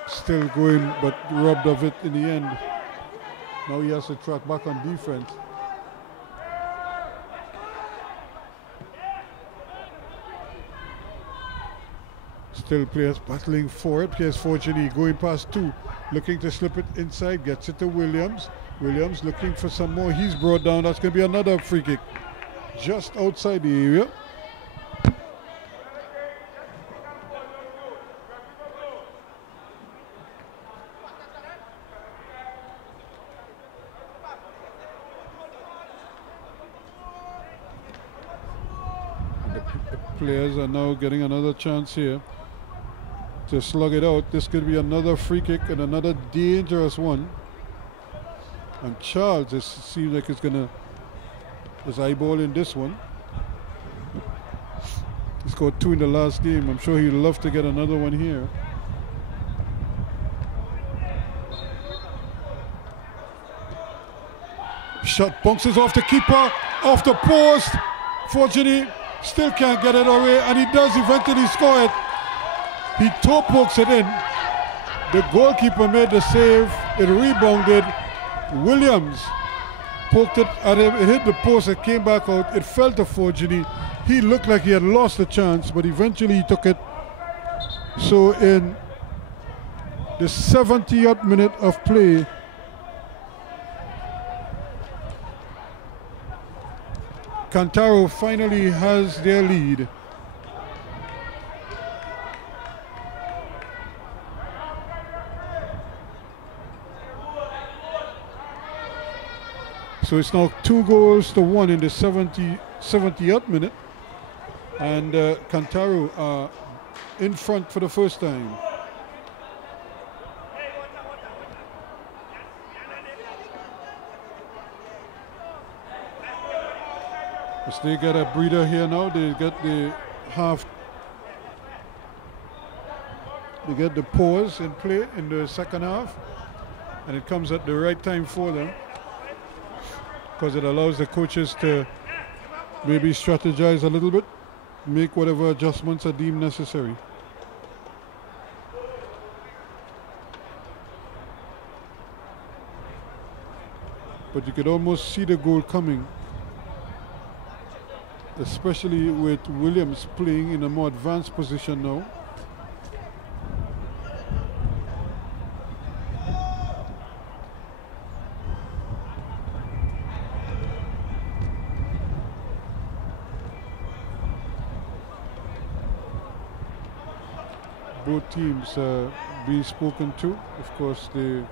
still going, but robbed of it in the end. Now he has to track back on defense. Still players battling for it. Here's Fortuny going past two, looking to slip it inside, gets it to Williams. Williams looking for some more. He's brought down. That's going to be another free kick just outside the area. Players are now getting another chance here to slug it out. This could be another free kick and another dangerous one. And Charles, it seems like it's gonna eyeballing this one. He scored 2 in the last game. I'm sure he'd love to get another one here. Shot bounces off the keeper, off the post. Fortuny still can't get it away, and he does eventually score it. He toe pokes it in. The goalkeeper made the save. It rebounded. Williams poked it at him. It hit the post. It came back out. It fell to Fortuny. He looked like he had lost the chance, but eventually he took it. So in the 70th minute of play, Cantaro finally has their lead. So it's now 2-1 in the 70th minute. And Cantaro are in front for the first time. As they get a breather here now, they get the they get the pause in play in the second half, and it comes at the right time for them because it allows the coaches to maybe strategize a little bit, make whatever adjustments are deemed necessary. But you could almost see the goal coming, especially with Williams playing in a more advanced position now. Both teams be spoken to. Of course, they're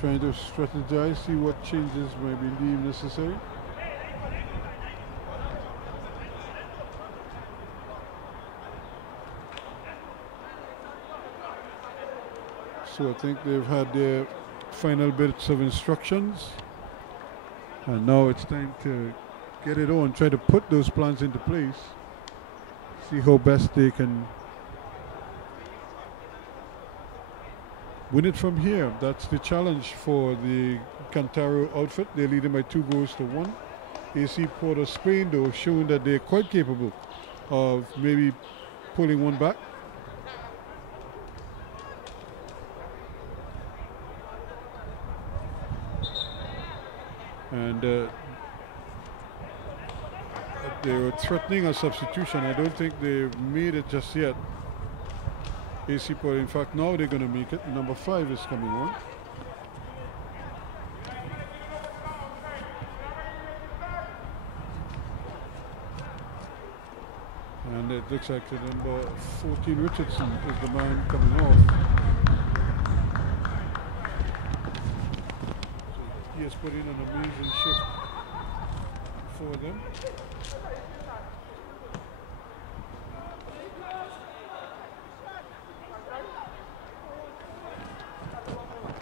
trying to strategize, see what changes may be deemed necessary. So I think they've had their final bits of instructions, and now it's time to get it on, try to put those plans into place, see how best they can win it from here. That's the challenge for the Cantaro outfit. They're leading by 2-1. AC Port of Spain, though, showing that they're quite capable of maybe pulling one back. And they were threatening a substitution. I don't think they've made it just yet. AC Port, in fact, now they're going to make it. Number 5 is coming on. And it looks like the number 14, Richardson, is the man coming off. So he has put in an amazing shift for them.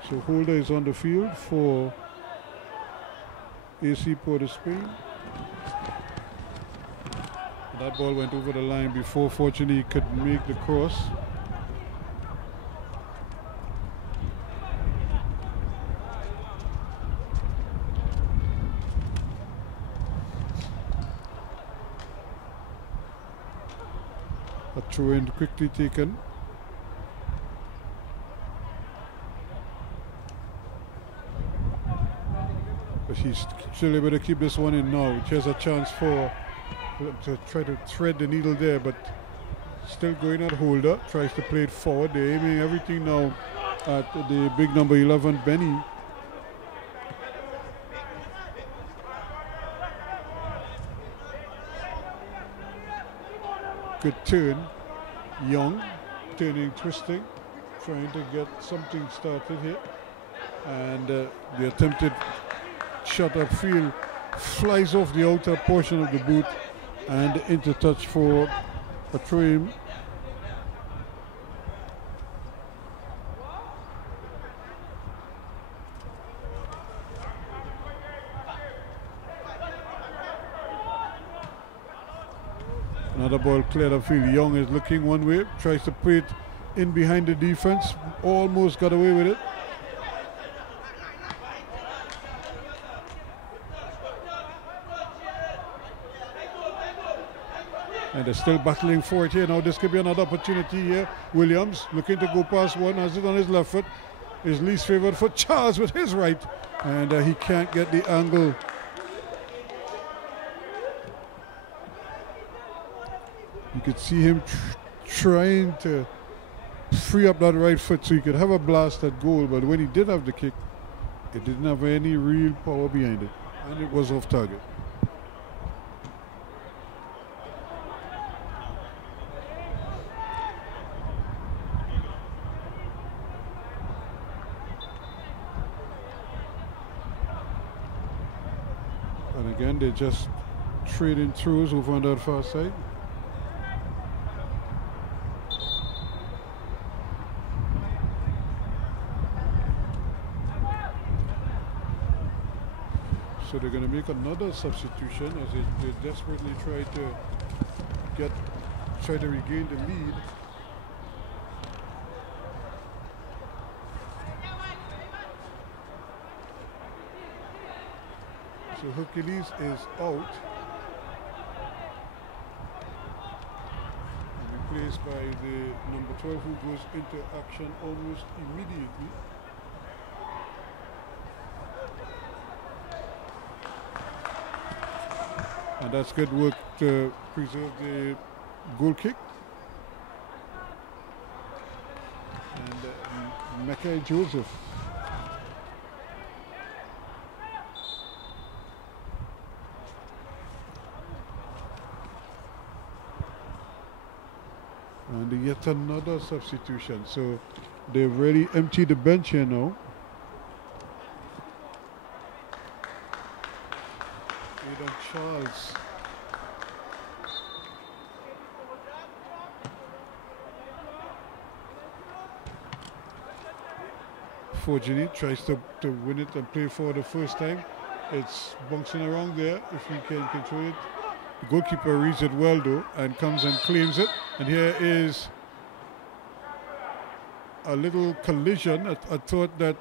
So Holder is on the field for AC Port of Spain. That ball went over the line before, fortunately, he could make the cross. A throw-in quickly taken. But he's still able to keep this one in now, which has a chance for to try to thread the needle there, but still going at Holder, tries to play it forward. They're aiming everything now at the big number 11, Benny. Good turn. Young, turning, twisting, trying to get something started here. And the attempted shot upfield flies off the outer portion of the boot and into touch for a throw-in. Another ball cleared upfield. Young is looking one way, tries to put it in behind the defense, almost got away with it. And they're still battling for it here. Now this could be another opportunity here. Williams looking to go past one, has it on his left foot. His least favored foot. Charles with his right. And he can't get the angle. You could see him trying to free up that right foot so he could have a blast at goal. But when he did have the kick, it didn't have any real power behind it. And it was off target. And again, they're just trading throws over on that far side. So they're going to make another substitution as they desperately try to regain the lead. So Hercules is out and replaced by the number 12 who goes into action almost immediately. And that's good work to preserve the goal kick. And Mackay Joseph. And yet another substitution. So They've really emptied the bench here now. Aidan Charles. Fortunately, tries to win it and play for the first time. It's bouncing around there if he can control it. The goalkeeper reads it well though and comes and claims it. And here is a little collision. I thought that,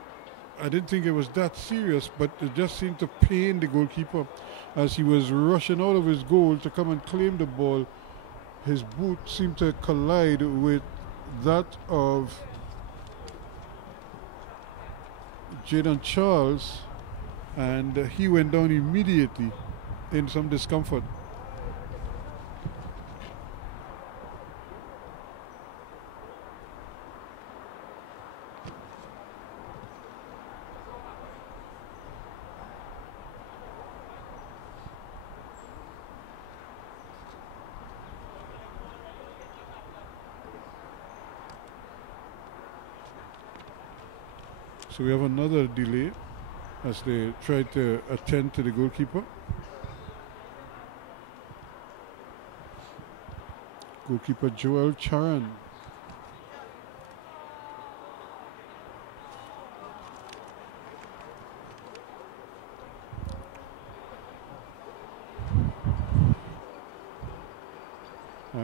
I didn't think it was that serious, but it just seemed to pain the goalkeeper as he was rushing out of his goal to come and claim the ball. His boot seemed to collide with that of Jaden Charles, and he went down immediately in some discomfort. So we have another delay as they try to attend to the goalkeeper. Goalkeeper Joel Charan.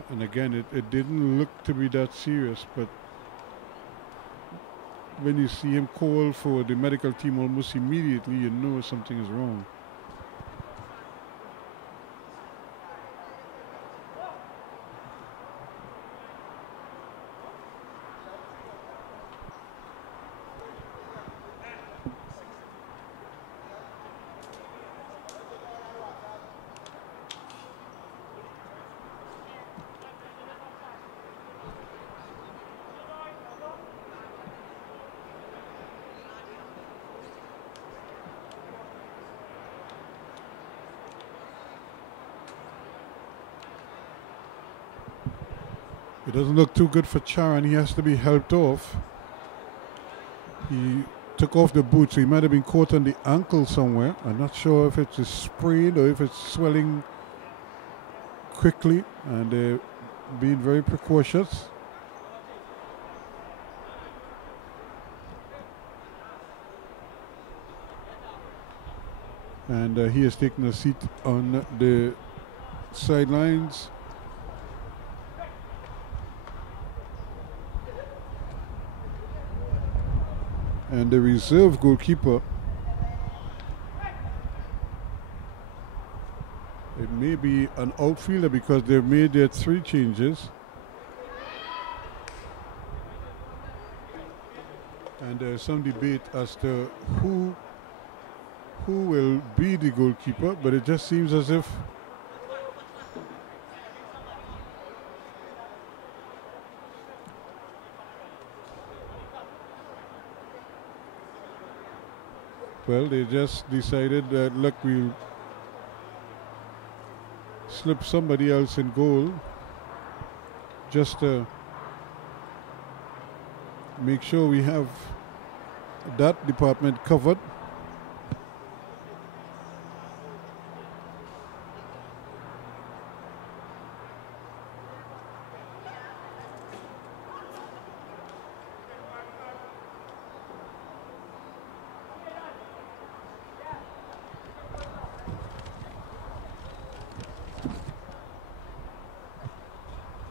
And again, it didn't look to be that serious, but when you see him call for the medical team almost immediately, you know something is wrong. It doesn't look too good for Charan. He has to be helped off. He took off the boot, so he might have been caught on the ankle somewhere. I'm not sure if it's a sprain or if it's swelling quickly, and they're being very precautious. And he has taken a seat on the sidelines. And the reserve goalkeeper, it may be an outfielder because they've made their 3 changes. And there's some debate as to who will be the goalkeeper, but it just seems as if well, they just decided that, look, we'll slip somebody else in goal just to make sure we have that department covered.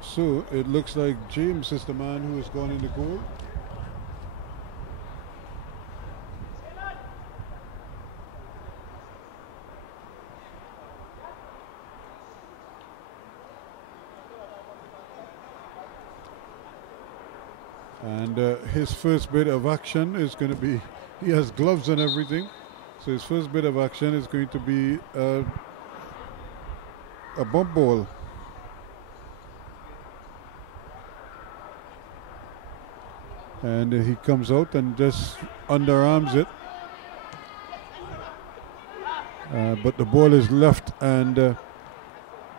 So it looks like James is the man who has gone in the goal. And his first bit of action is going to be, he has gloves and everything, so his first bit of action is going to be a bump ball. And he comes out and just underarms it. But the ball is left, and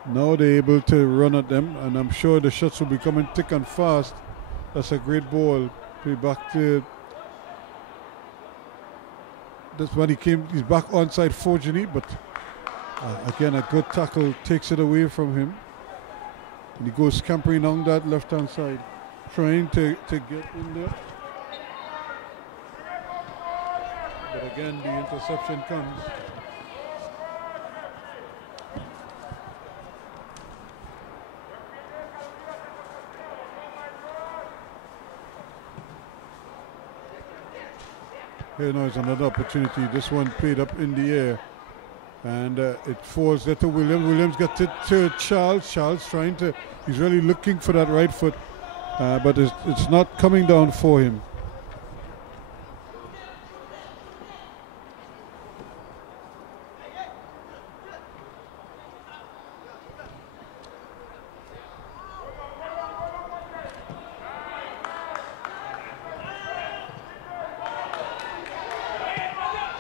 now they're able to run at them, and I'm sure the shots will be coming thick and fast. That's a great ball Play back to. That's when he's back onside Fortuny, but again, a good tackle takes it away from him. And he goes scampering down that left-hand side, trying to get in there. But again, the interception comes. Here now is another opportunity. This one played up in the air. And it falls there to Williams. Williams gets it to Charles. Charles trying to, he's really looking for that right foot. But it's not coming down for him.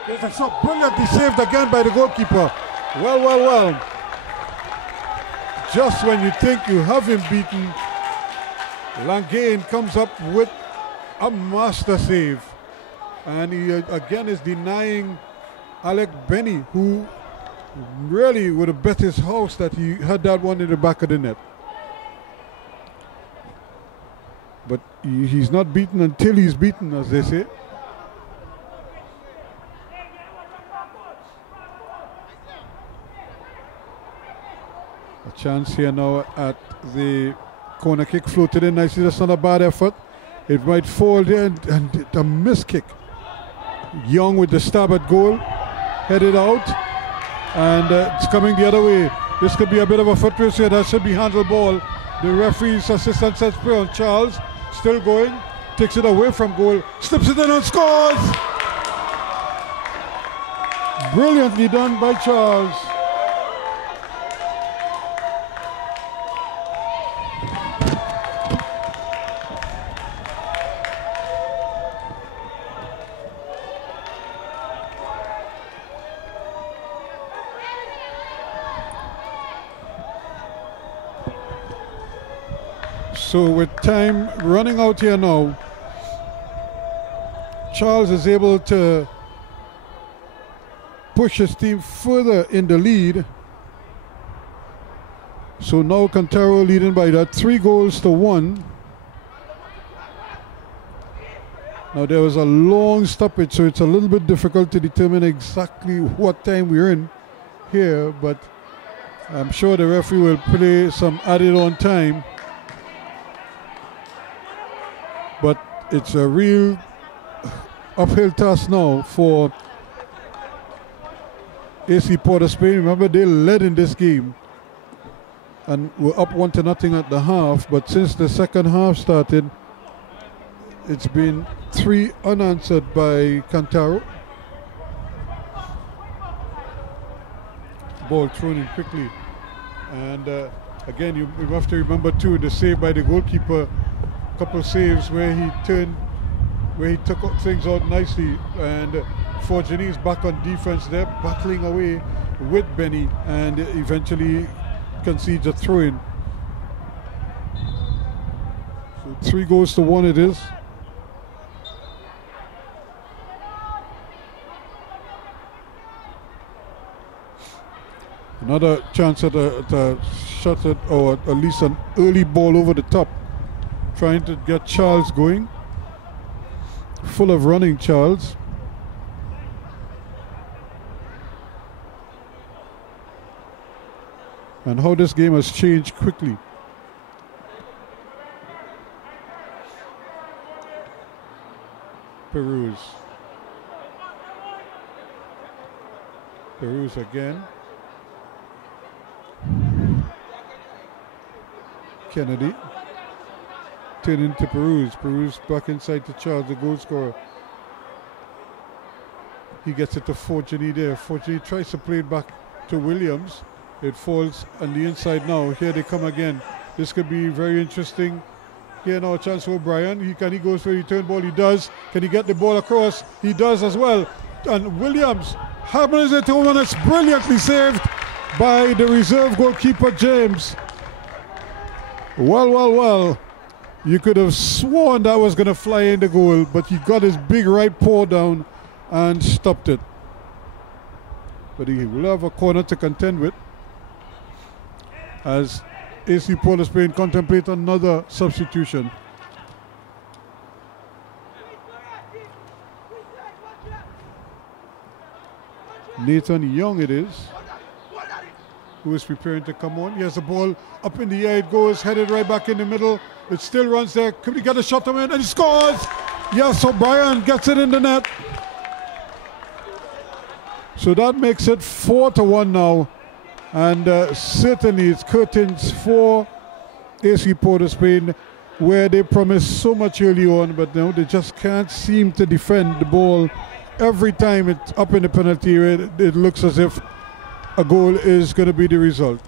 It's a shot brilliantly saved again by the goalkeeper. Well. Just when you think you have him beaten, Langain comes up with a master save. And he again is denying Alec Benny, who really would have bet his house that he had that one in the back of the net. But he's not beaten until he's beaten, as they say. A chance here now at the corner kick, floated in nicely. That's not a bad effort. It might fall there, and a missed kick. Young with the stab at goal, headed out, and it's coming the other way. This could be a bit of a foot race here. That should be handle ball. The referee's assistant sets play on Charles. Still going, takes it away from goal, slips it in and scores! Brilliantly done by Charles. So with time running out here now, Charles is able to push his team further in the lead. So now Cantaro leading by that 3-1. Now there was a long stoppage, so it's a little bit difficult to determine exactly what time we're in here, but I'm sure the referee will play some added on time. But it's a real uphill task now for AC Port of Spain. Remember, they led in this game and were up 1-0 at the half. But since the second half started, it's been 3 unanswered by Cantaro. Ball thrown in quickly. And again, you have to remember too, the save by the goalkeeper. Couple saves where he took things out nicely, and Fortuny's back on defense there, battling away with Benny, and eventually concedes a throw-in. So 3-1 it is. Another chance at a shot at, or at least an early ball over the top, trying to get Charles going. Full of running, Charles. And how this game has changed quickly. Peruse again. Kennedy. Turn into Peruse back inside to Charles, the goal scorer. He gets it to Fortuny there. Fortuny tries to play it back to Williams. It falls on the inside now. Here they come again. This could be very interesting. Here now a chance for O'Brien. He goes for a return ball. He does. Can he get the ball across? He does as well. And Williams hammers it home, and it's brilliantly saved by the reserve goalkeeper James. Well. You could have sworn that was going to fly in the goal, but he got his big right paw down and stopped it. But he will have a corner to contend with as AC Port of Spain contemplate another substitution. Nathan Young it is, who is preparing to come on. He has the ball up in the air, it goes, headed right back in the middle. It still runs there. Could he get a shot on it? And he scores! Yes, O'Brien gets it in the net. So that makes it 4-1 now. And certainly it's curtains for AC Port of Spain, where they promised so much early on, but now they just can't seem to defend the ball. Every time it's up in the penalty area, it looks as if a goal is going to be the result.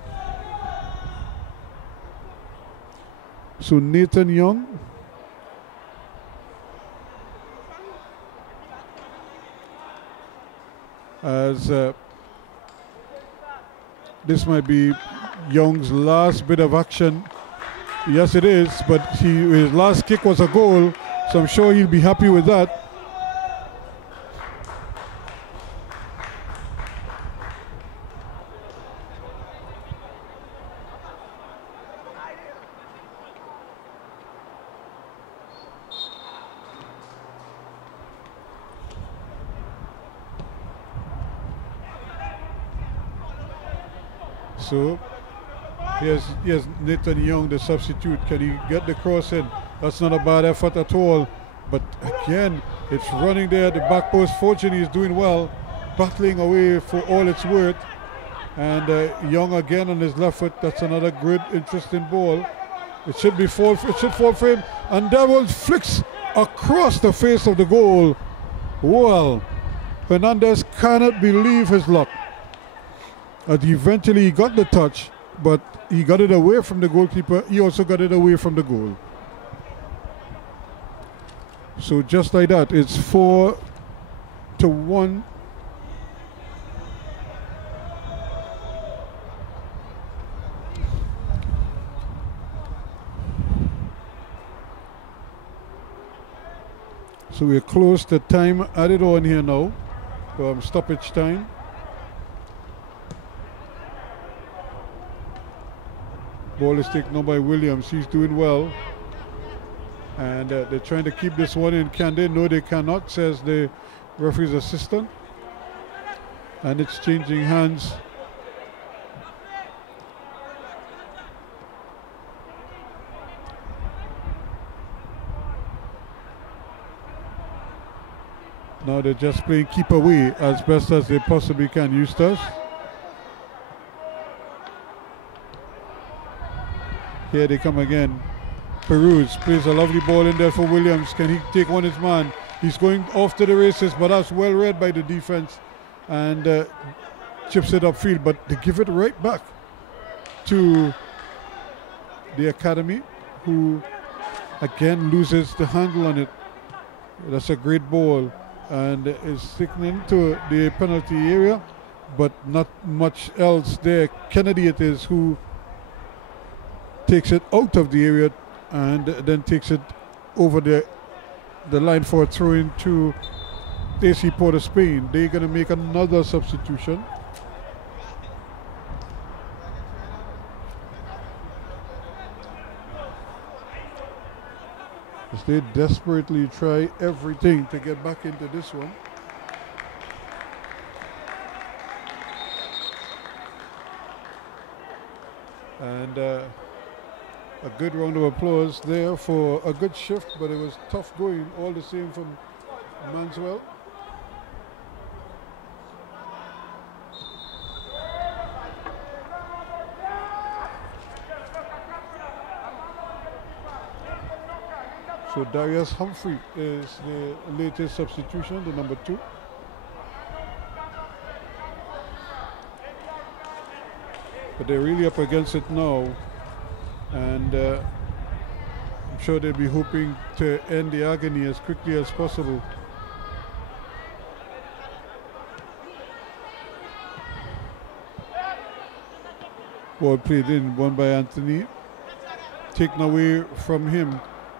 So Nathan Young. As this might be Young's last bit of action. Yes, it is, but his last kick was a goal, so I'm sure he'll be happy with that. So here's Nathan Young, the substitute. Can he get the cross in? That's not a bad effort at all. But again, it's running there at the back post. Fortunately, he's doing well, battling away for all it's worth. And Young again on his left foot. That's another good, interesting ball. It should fall for him. And that one flicks across the face of the goal. Well, Hernandez cannot believe his luck. He eventually got the touch, but he got it away from the goalkeeper. He also got it away from the goal. So just like that, it's 4-1. So we're close to time added on here now. Stoppage time. Ball is taken on by Williams. He's doing well. And they're trying to keep this one in. Can they? No, they cannot, says the referee's assistant. And it's changing hands. Now they're just playing keep away as best as they possibly can. Eustace. Here they come again. Peruz plays a lovely ball in there for Williams. Can he take on his man? He's going off to the races, but that's well read by the defense and chips it upfield. But they give it right back to the academy, who again loses the handle on it. That's a great ball and is sticking into the penalty area, but not much else there. Kennedy it is who takes it out of the area and then takes it over the line for a throw-in to AC Port of Spain. They're going to make another substitution. As they desperately try everything to get back into this one. And a good round of applause there for a good shift, but it was tough going all the same from Manswell. So Darius Humphrey is the latest substitution, the number 2. But they're really up against it now. And I'm sure they'll be hoping to end the agony as quickly as possible. Ball played in, won by Anthony. Taken away from him.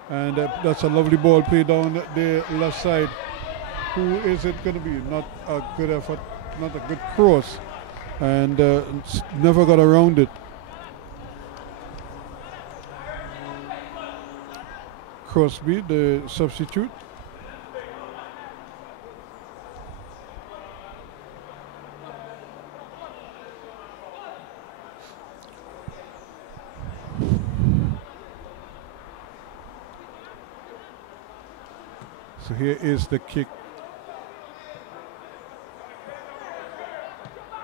And that's a lovely ball played down the left side. Who is it going to be? Not a good effort, not a good cross. And never got around it. Crosby, the substitute. So here is the kick.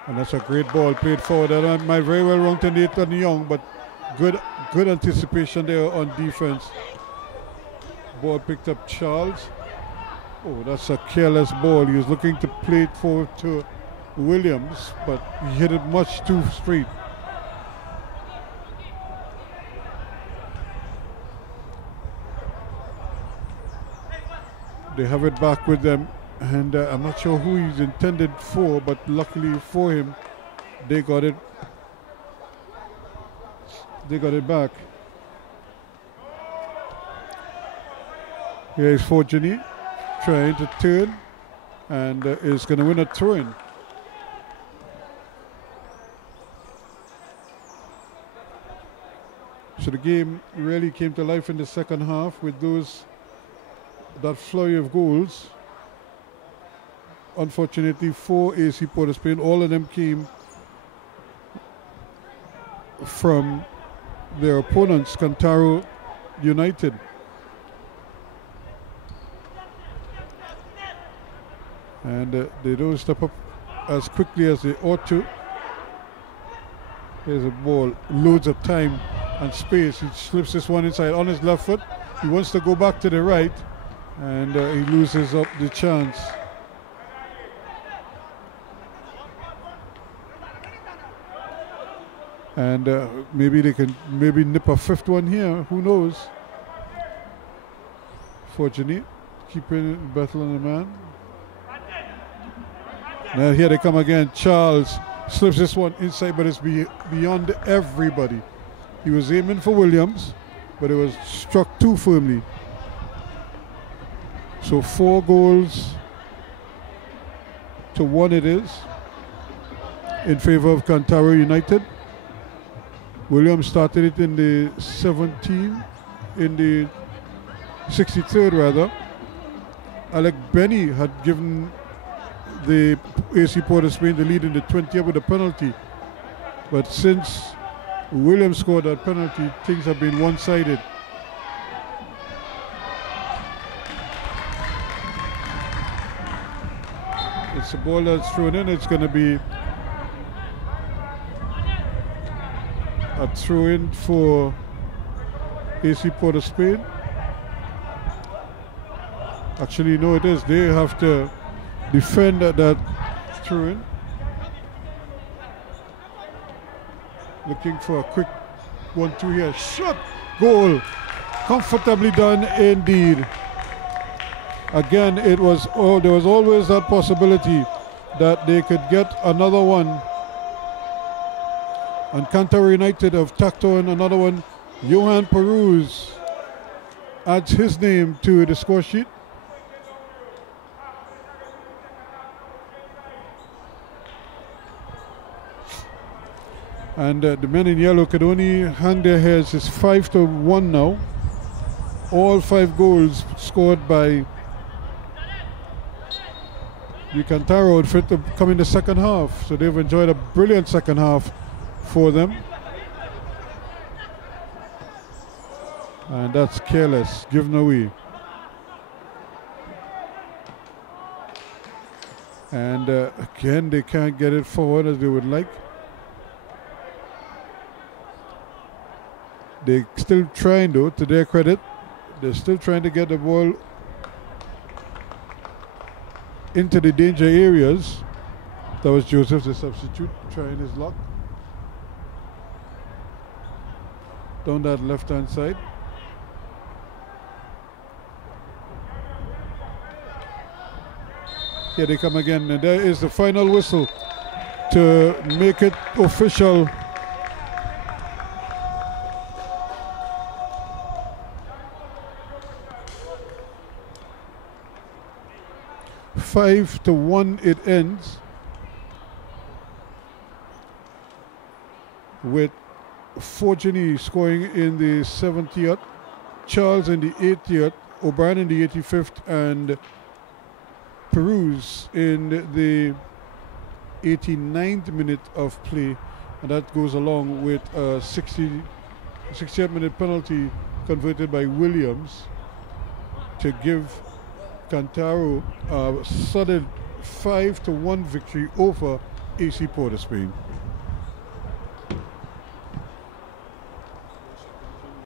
And that's a great ball played forward. That might very well wrong to Nathan Young, but good anticipation there on defense. Ball picked up Charles. Oh, that's a careless ball. He was looking to play it forward to Williams, but he hit it much too straight. They have it back with them, and I'm not sure who he's intended for, but luckily for him, they got it. They got it back. Here is Fortuny trying to turn, and is going to win a throw-in. So the game really came to life in the second half with that flurry of goals. Unfortunately for AC Port of Spain, all of them came from their opponents, Cantaro United. And they don't step up as quickly as they ought to. Here's a ball, loads of time and space. He slips this one inside on his left foot. He wants to go back to the right, and he loses up the chance. And maybe they can nip a fifth one here. Who knows? Fortunate, keeping battle on the man. Now here they come again. Charles slips this one inside, but it's beyond everybody. He was aiming for Williams, but it was struck too firmly. So 4 goals to 1 it is in favor of Cantaro United. Williams started it in the 63rd rather. Alec Benny had given the AC Port of Spain the lead in the 20th with a penalty. But since Williams scored that penalty, things have been one-sided. It's a ball that's thrown in. It's going to be a throw-in for AC Port of Spain. Actually, no, it is. They have to defend that throw-in. Looking for a quick 1-2 here. Shot! Goal! Comfortably done indeed. Again, there was always that possibility that they could get another one. And Cantaro United have tacked on another one. Johan Peruz adds his name to the score sheet. And the men in yellow could only hang their heads. It's 5-1 now. All 5 goals scored by the Cantaro outfit to come in the second half. So they've enjoyed a brilliant second half for them. And that's careless, given away. And again, they can't get it forward as they would like. They're still trying, though, to their credit. They're still trying to get the ball into the danger areas. That was Joseph, the substitute, trying his luck. Down that left-hand side. Here they come again, and there is the final whistle to make it official. 5-1 it ends, with Fortuny scoring in the 70th, Charles in the 80th, O'Brien in the 85th, and Peruz in the 89th minute of play. And that goes along with a 68th minute penalty converted by Williams to give Cantaro a solid 5-1 victory over AC Port of Spain.